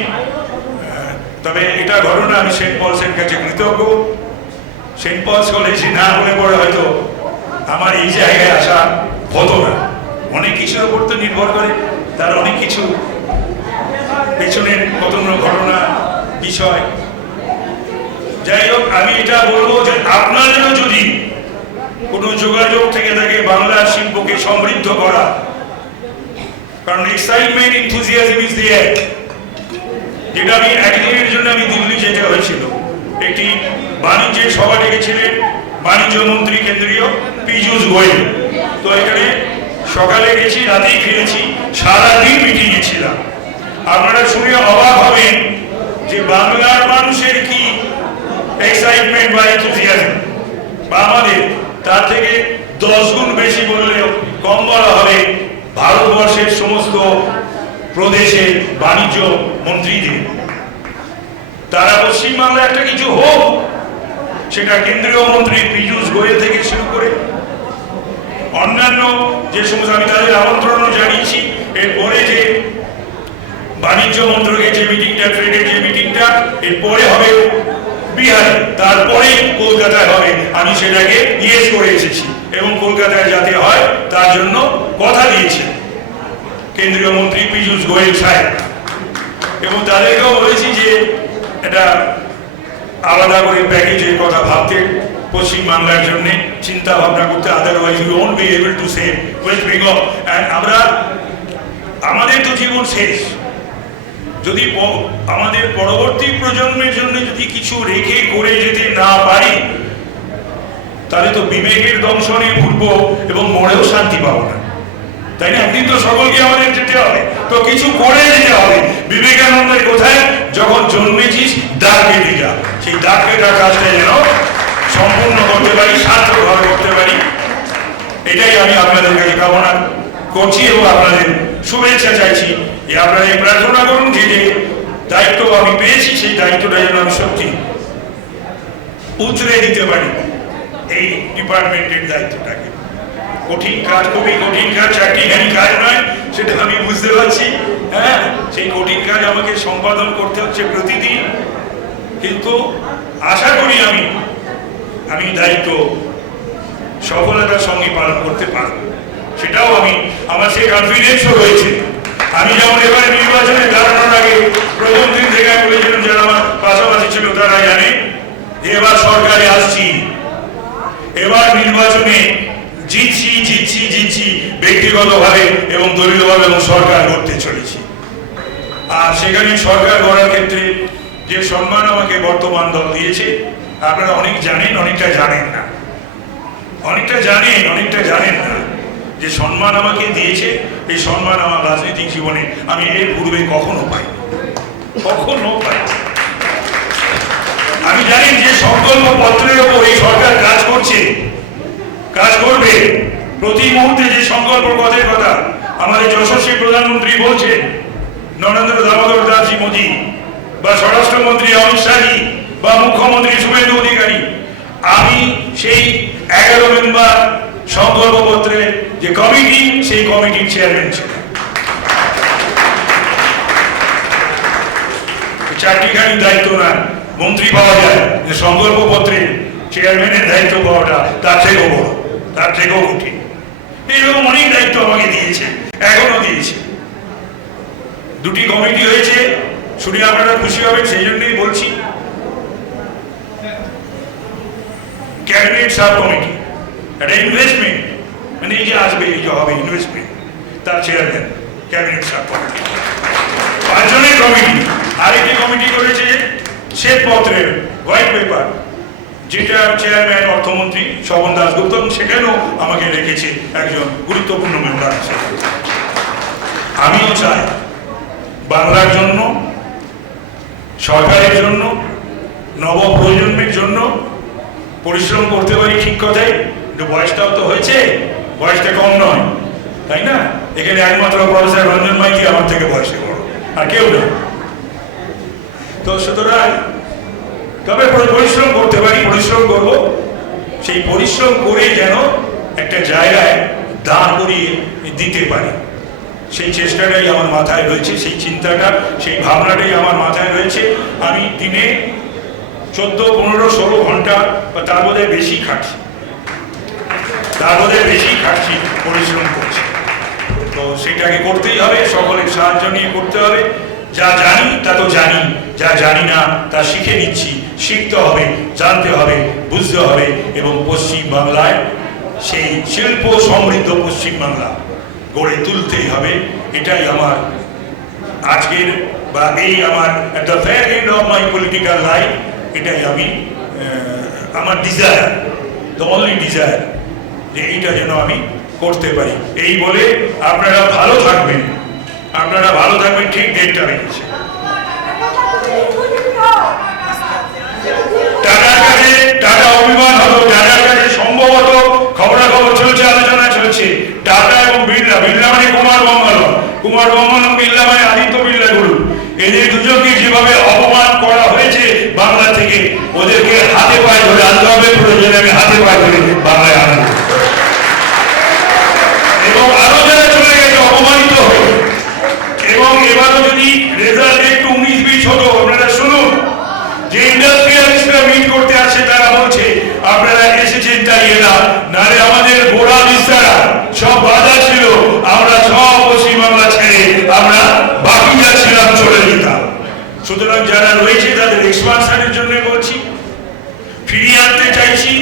তবে এটা ঘটনা, আমি সেন্ট পলসের কাছে কৃতজ্ঞ। সেন্ট পলস কলেজে না হলে পরে হয়তো আমার এই জায়গায় আসা হতো না। অনেক কিছুর উপর তো নির্ভর করে, তার অনেক কিছু পেছনের কতগুলো ঘটনা, বিষয়। যাই হোক, আমি এটা বলবো যে আপনাদেরও যদি কোনো যোগাযোগ থেকে থাকে বাংলার শিল্পকে সমৃদ্ধ করা, কারণ excitement, enthusiasm is the air. যেটা আমি একদিনের জন্য আমি দিল্লি যেতে হয়েছিল, একটি বাণিজ্যের সভা ডেকেছিলেন বাণিজ্য মন্ত্রী কেন্দ্রীয় পীযূষ গোয়েল। তো এখানে সকালে গেছি, রাতেই ফিরেছি, সারাদিন মিটিংয়ে ছিলাম। আপনারা শুনে অবাক হবেন যে বাংলার মানুষের কি এক্সাইটমেন্ট বা এনথুজিয়াজম, বা আমাদের তার থেকে 10 গুণ বেশি বললেও কম বলা হবে ভারতবর্ষের সমস্ত প্রদেশের বাণিজ্য মন্ত্রীদের। তারা পশ্চিমবাংলায় একটা কিছু হোক, সেটা কেন্দ্রীয় মন্ত্রী পীযূষ গোয়েল থেকে শুরু করে অন্যান্য যে সমস্ত, আমি তাদের আমন্ত্রণও জানিয়েছি। এরপরে যে বাণিজ্য মন্ত্রকের যে মিটিংটা, ট্রেডের যে মিটিংটা, এরপরে হবে বিহারে, তারপরে কলকাতায় হবে। আমি সেটাকে ইয়েস করে এসেছি, এবং কলকাতায় যাতে হয় তার জন্য কথা দিয়েছে কেন্দ্রীয় মন্ত্রী পীযূষ গোয়েল সাহেব। এবং তাদেরকেও বলেছি যে এটা আলাদা করে প্যাকেজের কথা ভাবতে, পশ্চিমবাংলার জন্য চিন্তা ভাবনা করতে। Otherwise you won't be able to save West Bengal. And আমাদের তো জীবন শেষ, যদি আমাদের পরবর্তী প্রজন্মের জন্য যদি কিছু রেখে করে যেতে না পারি, তাহলে তো বিবেকের দংশনে ভুলবো এবং মরেও শান্তি পাবো না, তাই না? একদিন তো সকলকে আমাদের যেতে হবে, তো কিছু করে যেতে হবে। বিবেকানন্দের কোথায়, যখন জন্মেছিস দাগ কেটে যা, সেই দাগ কেটা কাজটা যেন সম্পূর্ণ করতে পারি, সার্থকভাবে করতে পারি, এটাই আমি আপনাদের কাছে কামনা করছি এবং আপনাদের শুভেচ্ছা চাইছি। আপনারা প্রার্থনা করুন যে যে দায়িত্ব আমি পেয়েছি সেই দায়িত্বটা যেন আমি সত্যি উতরে দিতে পারি এই ডিপার্টমেন্টের দায়িত্বটাকে। কঠিন কাজ, খুবই কঠিন কাজ, চারটিখানি কাজ নয়, সেটা আমি বুঝতে পারছি। হ্যাঁ, সেই কঠিন কাজ আমাকে সম্পাদন করতে হচ্ছে প্রতিদিন, কিন্তু আশা করি আমি দায়িত্ব সফলতার সঙ্গে পালন করতে পারব, সেটাও আমার সেই কনফিডেন্সও রয়েছে। আমি যেমন এবারে নির্বাচনে দাঁড়ানোর আগে প্রথম দিন থেকে বলেছিলাম, যারা আমার পাশাপাশি ছিল তারা জানে এবার সরকারে আসছি, এবার নির্বাচনে জিতছি ব্যক্তিগতভাবে এবং দলীয়ভাবে এবং সরকার করতে চলেছি। আর সেখানে সরকার গড়ার ক্ষেত্রে যে সম্মান আমাকে বর্তমান দল দিয়েছে, আপনারা অনেক জানেন, অনেকটা জানেন না, অনেকটা জানেন না যে সম্মান আমাকে দিয়েছে। এই সম্মান আমার রাজনৈতিক জীবনে আমি এর পূর্বে কখনো পাই। আমি জানি যে সংকল্প পত্রের উপর এই সরকার কাজ করবে। প্রতি মুহূর্তে যে সংকল্প পথের কথা আমাদের যশস্বী প্রধানমন্ত্রী বলছেন, নরেন্দ্র দামোদর দাসজি মোদী, বা স্বরাষ্ট্রমন্ত্রী অমিত শাহজি, বা মুখ্যমন্ত্রী শুভেন্দু অধিকারী, আমি সেই 11 মেম্বার সংকল্পপত্রের যে কমিটি, সেই কমিটির চেয়ারম্যান ছিলাম। চারটিখানি দায়িত্ব না মন্ত্রী পাওয়া যায়, যে সংকল্পপত্রের চেয়ারম্যানের দায়িত্ব পাওয়াটা তার থেকেও বড়, তার থেকেও কঠিন। এইরকম অনেক দায়িত্ব আমাকে দিয়েছে, এখনো দিয়েছে। 2টি কমিটি হয়েছে, শুনে আপনারা খুশি হবেন, সেই জন্যই বলছি। ক্যাবিনেট সাব কমিটি, একটা ইনভেস্টমেন্ট, মানে এই যে আসবে, এই যে হবে ইনভেস্টমেন্ট, তার চেয়ারম্যান ক্যাবিনেট সাব কমিটি। 5 জনের কমিটি। আরেকটি কমিটি করেছে শ্বেতপত্রের হোয়াইট পেপার, যেটা চেয়ারম্যান অর্থমন্ত্রী শোভন দাশগুপ্ত, সেখানেও আমাকে রেখেছে একজন গুরুত্বপূর্ণ মেম্বার হিসেবে। আমিও চাই বাংলার জন্য, সরকারের জন্য, নবপ্রজন্মের জন্য পরিশ্রম করতে পারি। ঠিক কথাই, কিন্তু বয়সটাও তো হয়েছে, বয়সটা কম নয়, তাই না? এখানে একমাত্র প্রফেসর রঞ্জন মাইতি আমার থেকে বয়সে বড়, আর কেউ না। তো সুতরাং তবে পরিশ্রম করতে পারি, পরিশ্রম করব। সেই পরিশ্রম করে যেন একটা জায়গায় দাঁড় করিয়ে দিতে পারি, সেই চেষ্টাটাই আমার মাথায় রয়েছে, সেই চিন্তাটা, সেই ভাবনাটাই আমার মাথায় রয়েছে। আমি দিনে 14, 15, 16 ঘন্টা বা তার বোধহয় বেশি খাটছি, পরিশ্রম করছি। তো সেটাকে করতেই হবে, সকলের সাহায্য নিয়ে করতে হবে। যা জানি তা তো জানি, যা জানি না তা শিখে নিচ্ছি। শিখতে হবে, জানতে হবে, বুঝতে হবে, এবং পশ্চিম বাংলায় সেই শিল্প সমৃদ্ধ পশ্চিম বাংলা গড়ে তুলতেই হবে। এটাই আমার আজকের, বা এই আমার at the fair end of my political life, এটাই আমার ডিজায়ার, দ্য অনলি ডিজায়ার, যে এইটা যেন আমি করতে পারি। এই বলে আপনারা ভালো থাকবেন, ঠিক 1:30 বেজেছে। টাটা অভিমান হলো, টাটার কাছে সম্ভবত খবরাখবর চলছে, আলোচনা চলছে। টাটা এবং বিড়লা, বিড়লা মানে কুমার মঙ্গলম, বিড়লা মানে আদিত্য বিড়লা গুরু, এদের দুজনকে যেভাবে অপমান করা হয়েছে বাংলা থেকে, ওদেরকে হাতে পায়ে ধরে আনতে হবে। প্রয়োজনে আমি হাতে পায়ে ধরে বাংলায় আনবো, এবং আরো যারা চলে গেছে অপমানিত হয়ে। এবং এবারও যদি রেজাল্ট একটু 19-20 হতো, আপনারা শুনুন, যে ইন্ডাস্ট্রিয়ালিস্টরা মিট করতে আসে তারা বলছে আপনারা এসেছেন তাই এরা, নারে আমাদের গোড়া বিস্তারা সব বাধা ছিল, আমরা সব পশ্চিম বাংলা ছেড়ে আমরা বাকি যাচ্ছিলাম, চলে যেতাম। সুতরাং যারা রয়েছে তাদের এক্সপানশনের জন্য বলছি, ফিরিয়ে আনতে চাইছি,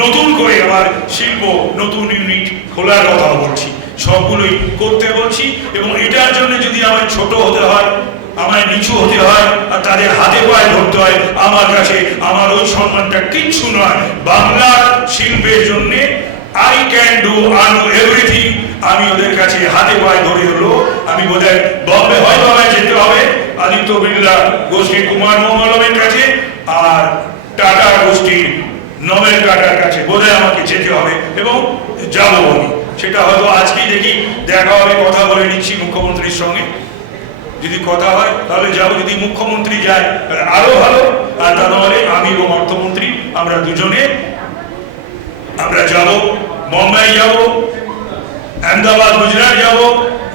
নতুন করে আবার শিল্প, নতুন ইউনিট খোলার কথা বলছি, সবগুলোই করতে বলছি। এবং এটার জন্য যদি আমায় ছোট হতে হয়, আমায় নিচু হতে হয়, আর তাদের হাতে পায়ে ধরতে হয়, আমার কাছে আমার ওই সম্মানটা কিচ্ছু নয়। বাংলার শিল্পের জন্য আই ক্যান ডু এভরিথিং। আমি ওদের কাছে হাতে পায়ে ধরে হলো, আমি বোধহয় বম্বে হয়তো আমায় যেতে হবে আদিত্য বিড়লা গোষ্ঠীর কুমার মঙ্গলমের কাছে, আর টাটা গোষ্ঠীর নবেল কাটার কাছে বোধহয় আমাকে যেতে হবে এবং যাবো আমি। সেটা হয়তো আজকেই দেখি দেখা হবে, কথা বলে নিচ্ছি মুখ্যমন্ত্রীর সঙ্গে। যদি কথা হয় তাহলে যাবো, যদি মুখ্যমন্ত্রী যায় তাহলে আরো ভালো, আর তা নাহলে আমি এবং অর্থমন্ত্রী আমরা দুজনে আমরা যাব, বোম্বাই যাব, আহমেদাবাদ, গুজরাট যাব,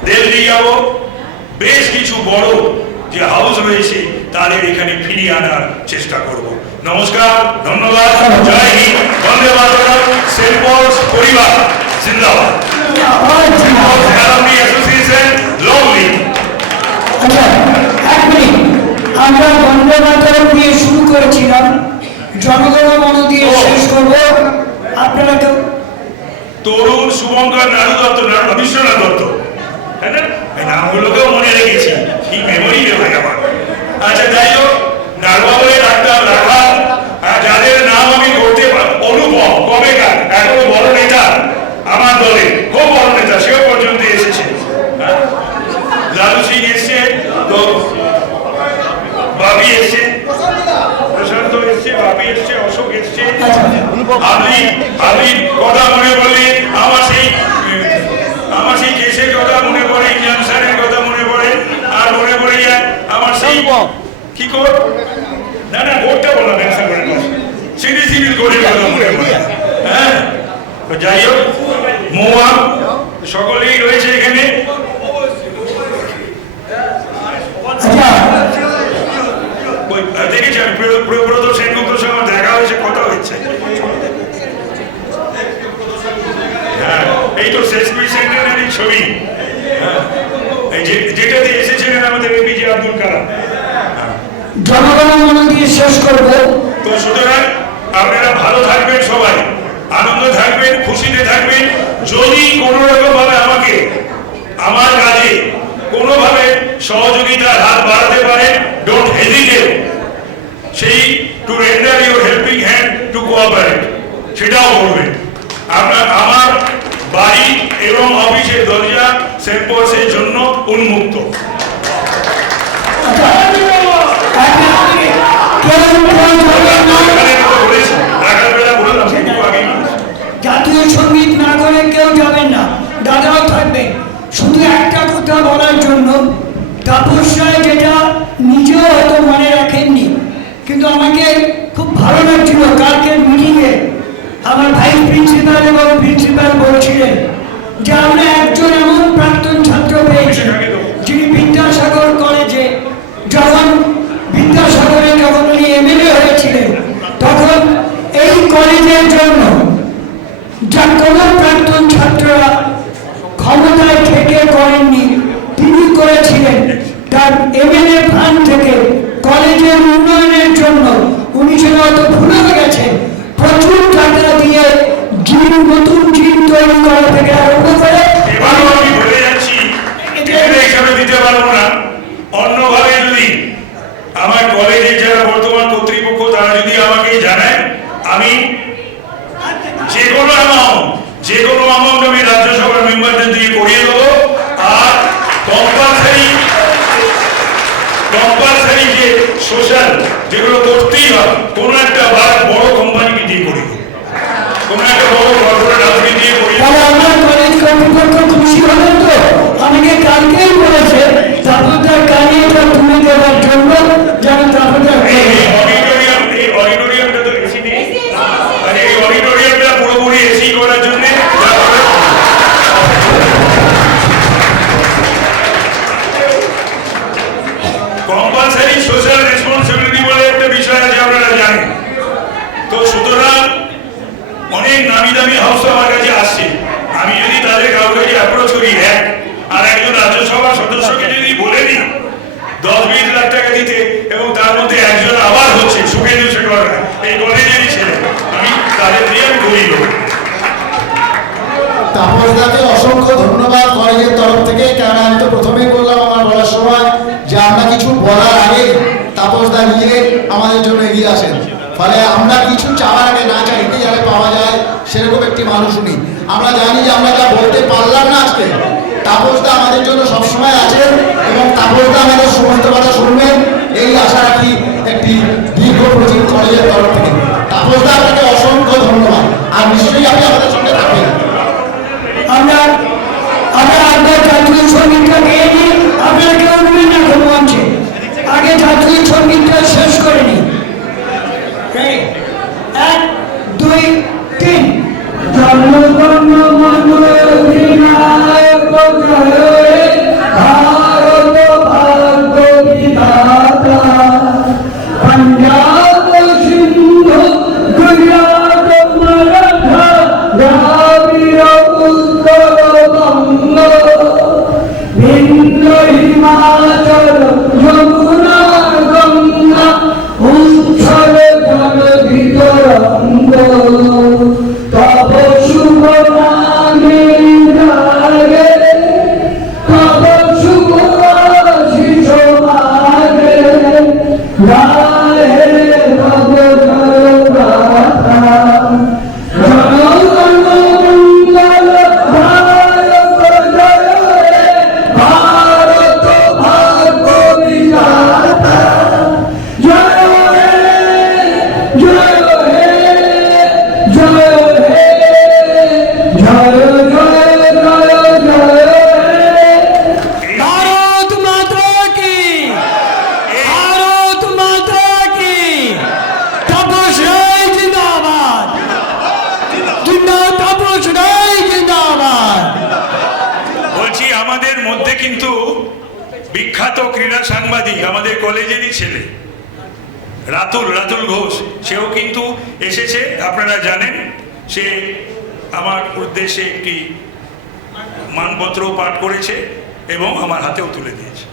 দিল্লি যাব, বেশ কিছু বড় যে হাউস রয়েছে তাদের এখানে ফিরিয়ে আনার চেষ্টা করব। নমস্কার, ধন্যবাদ, জয় হিন্দ, বন্দে মাতরম, সেন্ট পলস পরিবার জিন্দাবাদ, অ্যাসোসিয়েশন লং লিভ। আচ্ছা, এক মিনিট, আমরা বন্দে মাতরম দিয়ে শুরু করেছিলাম, জনগণ মন দিয়ে শেষ করব। আপনারা কেউ তরুণ শুভঙ্কর নাড়ু দত্ত, বিশ্বনাথ দত্ত, তাই না? এই নামগুলোকেও মনে রেখেছি, কি মেমোরি রে ভাই আমার। আচ্ছা, যাই হোক, নাড়ুবাবুরে ডাক্তার রাখা, যাদের নাম আমি করতে পারি, অনুপম কবেকার, এখনো বড় নেতা আমার দলে, খুব বড় নেতা, সেও পর্যন্ত এসেছে। লালু সিং এসছে, তো বাবি এসছে, প্রশান্ত এসছে, বাপি এসছে, অশোক এসছে। আপনি কথা মনে পড়লে আমার সেই কেসের কথা মনে পড়ে, ইনজাংশনের কথা মনে পড়ে, আর মনে পড়ে যায় আমার সেই কি কোড, না কোডটা বললাম, সিভিল কোডের কথা মনে পড়ে। হ্যাঁ, যাই হোক, মৌয়া সকলেই রয়েছে এখানে। দেখেছি আমি প্রিয়ব্রত সেনগুপ্তর সঙ্গে দেখা হয়েছে, কথা হয়েছে। হ্যাঁ, এই তো শেষপুর সেন্টারের ছবি, যেটাতে এসেছিলেন আমাদের এপিজে আব্দুল কালাম। জনগণ মন দিয়ে শেষ করব। তো সুতরাং আপনারা ভালো থাকবেন, সবাই আনন্দ থাকবেন, খুশিতে থাকবেন। যদি কোনো রকম ভাবে আমাকে আমার কাজে কোনোভাবে সহযোগিতার হাত বাড়াতে পারেন, ডোন্ট হেজিটেট, সেই two render your helping hand to cooperate, সেটাও করবেন। আমার বাড়ি এবং অফিসের দরজা সেন্ট পলসের জন্য উন্মুক্ত। জাতীয় সঙ্গীত না করে কেউ যাবেন না, দাদাও থাকবেন। শুধু একটা কথা বলার জন্য, তাপস রায় যেটা নিজেও হয়তো মনে রাখেননি, কিন্তু আমাকে খুব ভালো লাগছিল কালকের মিটিংয়ে আমার ভাইস প্রিন্সিপাল এবং প্রিন্সিপাল বলছিলেন যে আমরা একজন এমন প্রাক্তন ছাত্র পেয়েছি যিনি বিদ্যাসাগর কলেজে, যখন বিদ্যাসাগরে যখন উনি এমএলএ হয়েছিলেন, তখন এই কলেজের জন্য যা কোনো প্রাক্তন ছাত্ররা ক্ষমতায় থেকে করেননি, তিনি করেছিলেন। তার এমএলএ ফান্ড থেকে কলেজের উন্নয়নের জন্য উনি সেটা হয়তো ভুলে গেছেন, প্রচুর টাকা দিয়ে জিম, নতুন জিম তৈরি করা থেকে আরম্ভ করে। আমি বলে যাচ্ছি, হিসাবে দিতে পারবো না, অন্যভাবে যদি আমার কলেজের যারা বর্তমান কর্তৃপক্ষ তারা যদি আমাকে জানায়, আমি যে কোনো অ্যামাউন্ট আমি রাজ্যসভার মেম্বারদের দিয়ে করিয়ে দেবো। আর কম্পালসারি যে সোশ্যাল যেগুলো করতেই হয়, কোনো একটা বড় কোম্পানিকে দিয়ে করি, কোনো একটা বড় কর্পোরেট হাউসকে দিয়ে করি। আমার কলেজ কর্তৃপক্ষ খুশি হলেন তো, আমাকে কালকেই বলেছে তাপসদার কাজে এটা তুলে দেওয়ার জন্য, যেন তাপসদার অডিটোরিয়ামটা তো এসি নেই, মানে এই অডিটোরিয়ামটা পুরোপুরি এসি করার জন্য কম্পালসারি সোশ্যাল রেসপন্সিবিলিটি বলে একটা বিষয় আছে, আপনারা জানেন। তো সুতরাং অনেক নামি দামি হাউস আমার কাছে আসছে, আমি যদি তাদের কাউকে অ্যাপ্রোচ করি, আর একজন রাজ্যসভার সদস্যকে যদি বলে দিই 10-20 লাখ টাকা দিতে, এবং তার মধ্যে একজন আবার হচ্ছে সুখেন্দু শেখর এই কলেজেরই ছেলে, আমি তাদের দিয়ে আমি করিয়ে দেবো। তাপসদাকে অসংখ্য ধন্যবাদ কলেজের তরফ থেকে। কারণ আমি তো প্রথমেই বললাম আমার বলার সময় যে আমরা কিছু বলার আগে তাপসদা নিজে আমাদের জন্য এগিয়ে আসেন, ফলে আমরা কিছু চাওয়ার আগে না চাইতে যাতে পাওয়া যায় সেরকম একটি মানুষ উনি। আমরা জানি যে আমরা যা বলতে পারলাম না আজকে, তাপসদা আমাদের জন্য সবসময় আছেন এবং তাপসদা আমাদের সমস্ত কথা শুনবেন, এই আশা রাখি। একটি দীর্ঘ দীর্ঘ কোচিং কলেজের তরফ থেকে। তাপসদা, আপনাকে অসংখ্য ধন্যবাদ, আর নিশ্চয়ই আপনি আমাদের সঙ্গে থাকবেন। আমরা আগে জাতীয় সঙ্গীতটা গেয়ে নিই, আপনারা কেউ উঠবেন না কোনো মঞ্চে, আগে জাতীয় সঙ্গীতটা শেষ করে নিই। 1, 2, 3 জনগণ মন অধিনায়ক জয় হে ভারত ভাগ্য বিধাতা পাঞ্জাব সিন্ধু গুজরাট মারাঠা দ্রাবিড় উত্তর বঙ্গ ভিন্ন হিমাচল যমুনা গঙ্গা উচ্ছল জল বিতরঙ্গ তব শুভ নামে জাগে তব শুভ আশিস মাগে গায়ে তব জয় গাথা জনগণ মঙ্গল ভারত জয় হে ভারত ভাগ্য বিধাতা জয় হে জয় হে জয় হে জয় জয় জয় জয় হে ভারত মাতা কি ভারত মাতা কি তাপস রায় জিন্দাবাদ তাপস রায় জিন্দাবাদ। বলছি আমাদের মধ্যে কিন্তু বিখ্যাত ক্রীড়া সাংবাদিক আমাদের কলেজেরই ছেলে রাতুল ঘোষ, সেও কিন্তু এসেছে, আপনারা জানেন। সে আমার উদ্দেশ্যে একটি মানপত্র পাঠ করেছে এবং আমার হাতেও তুলে দিয়েছে।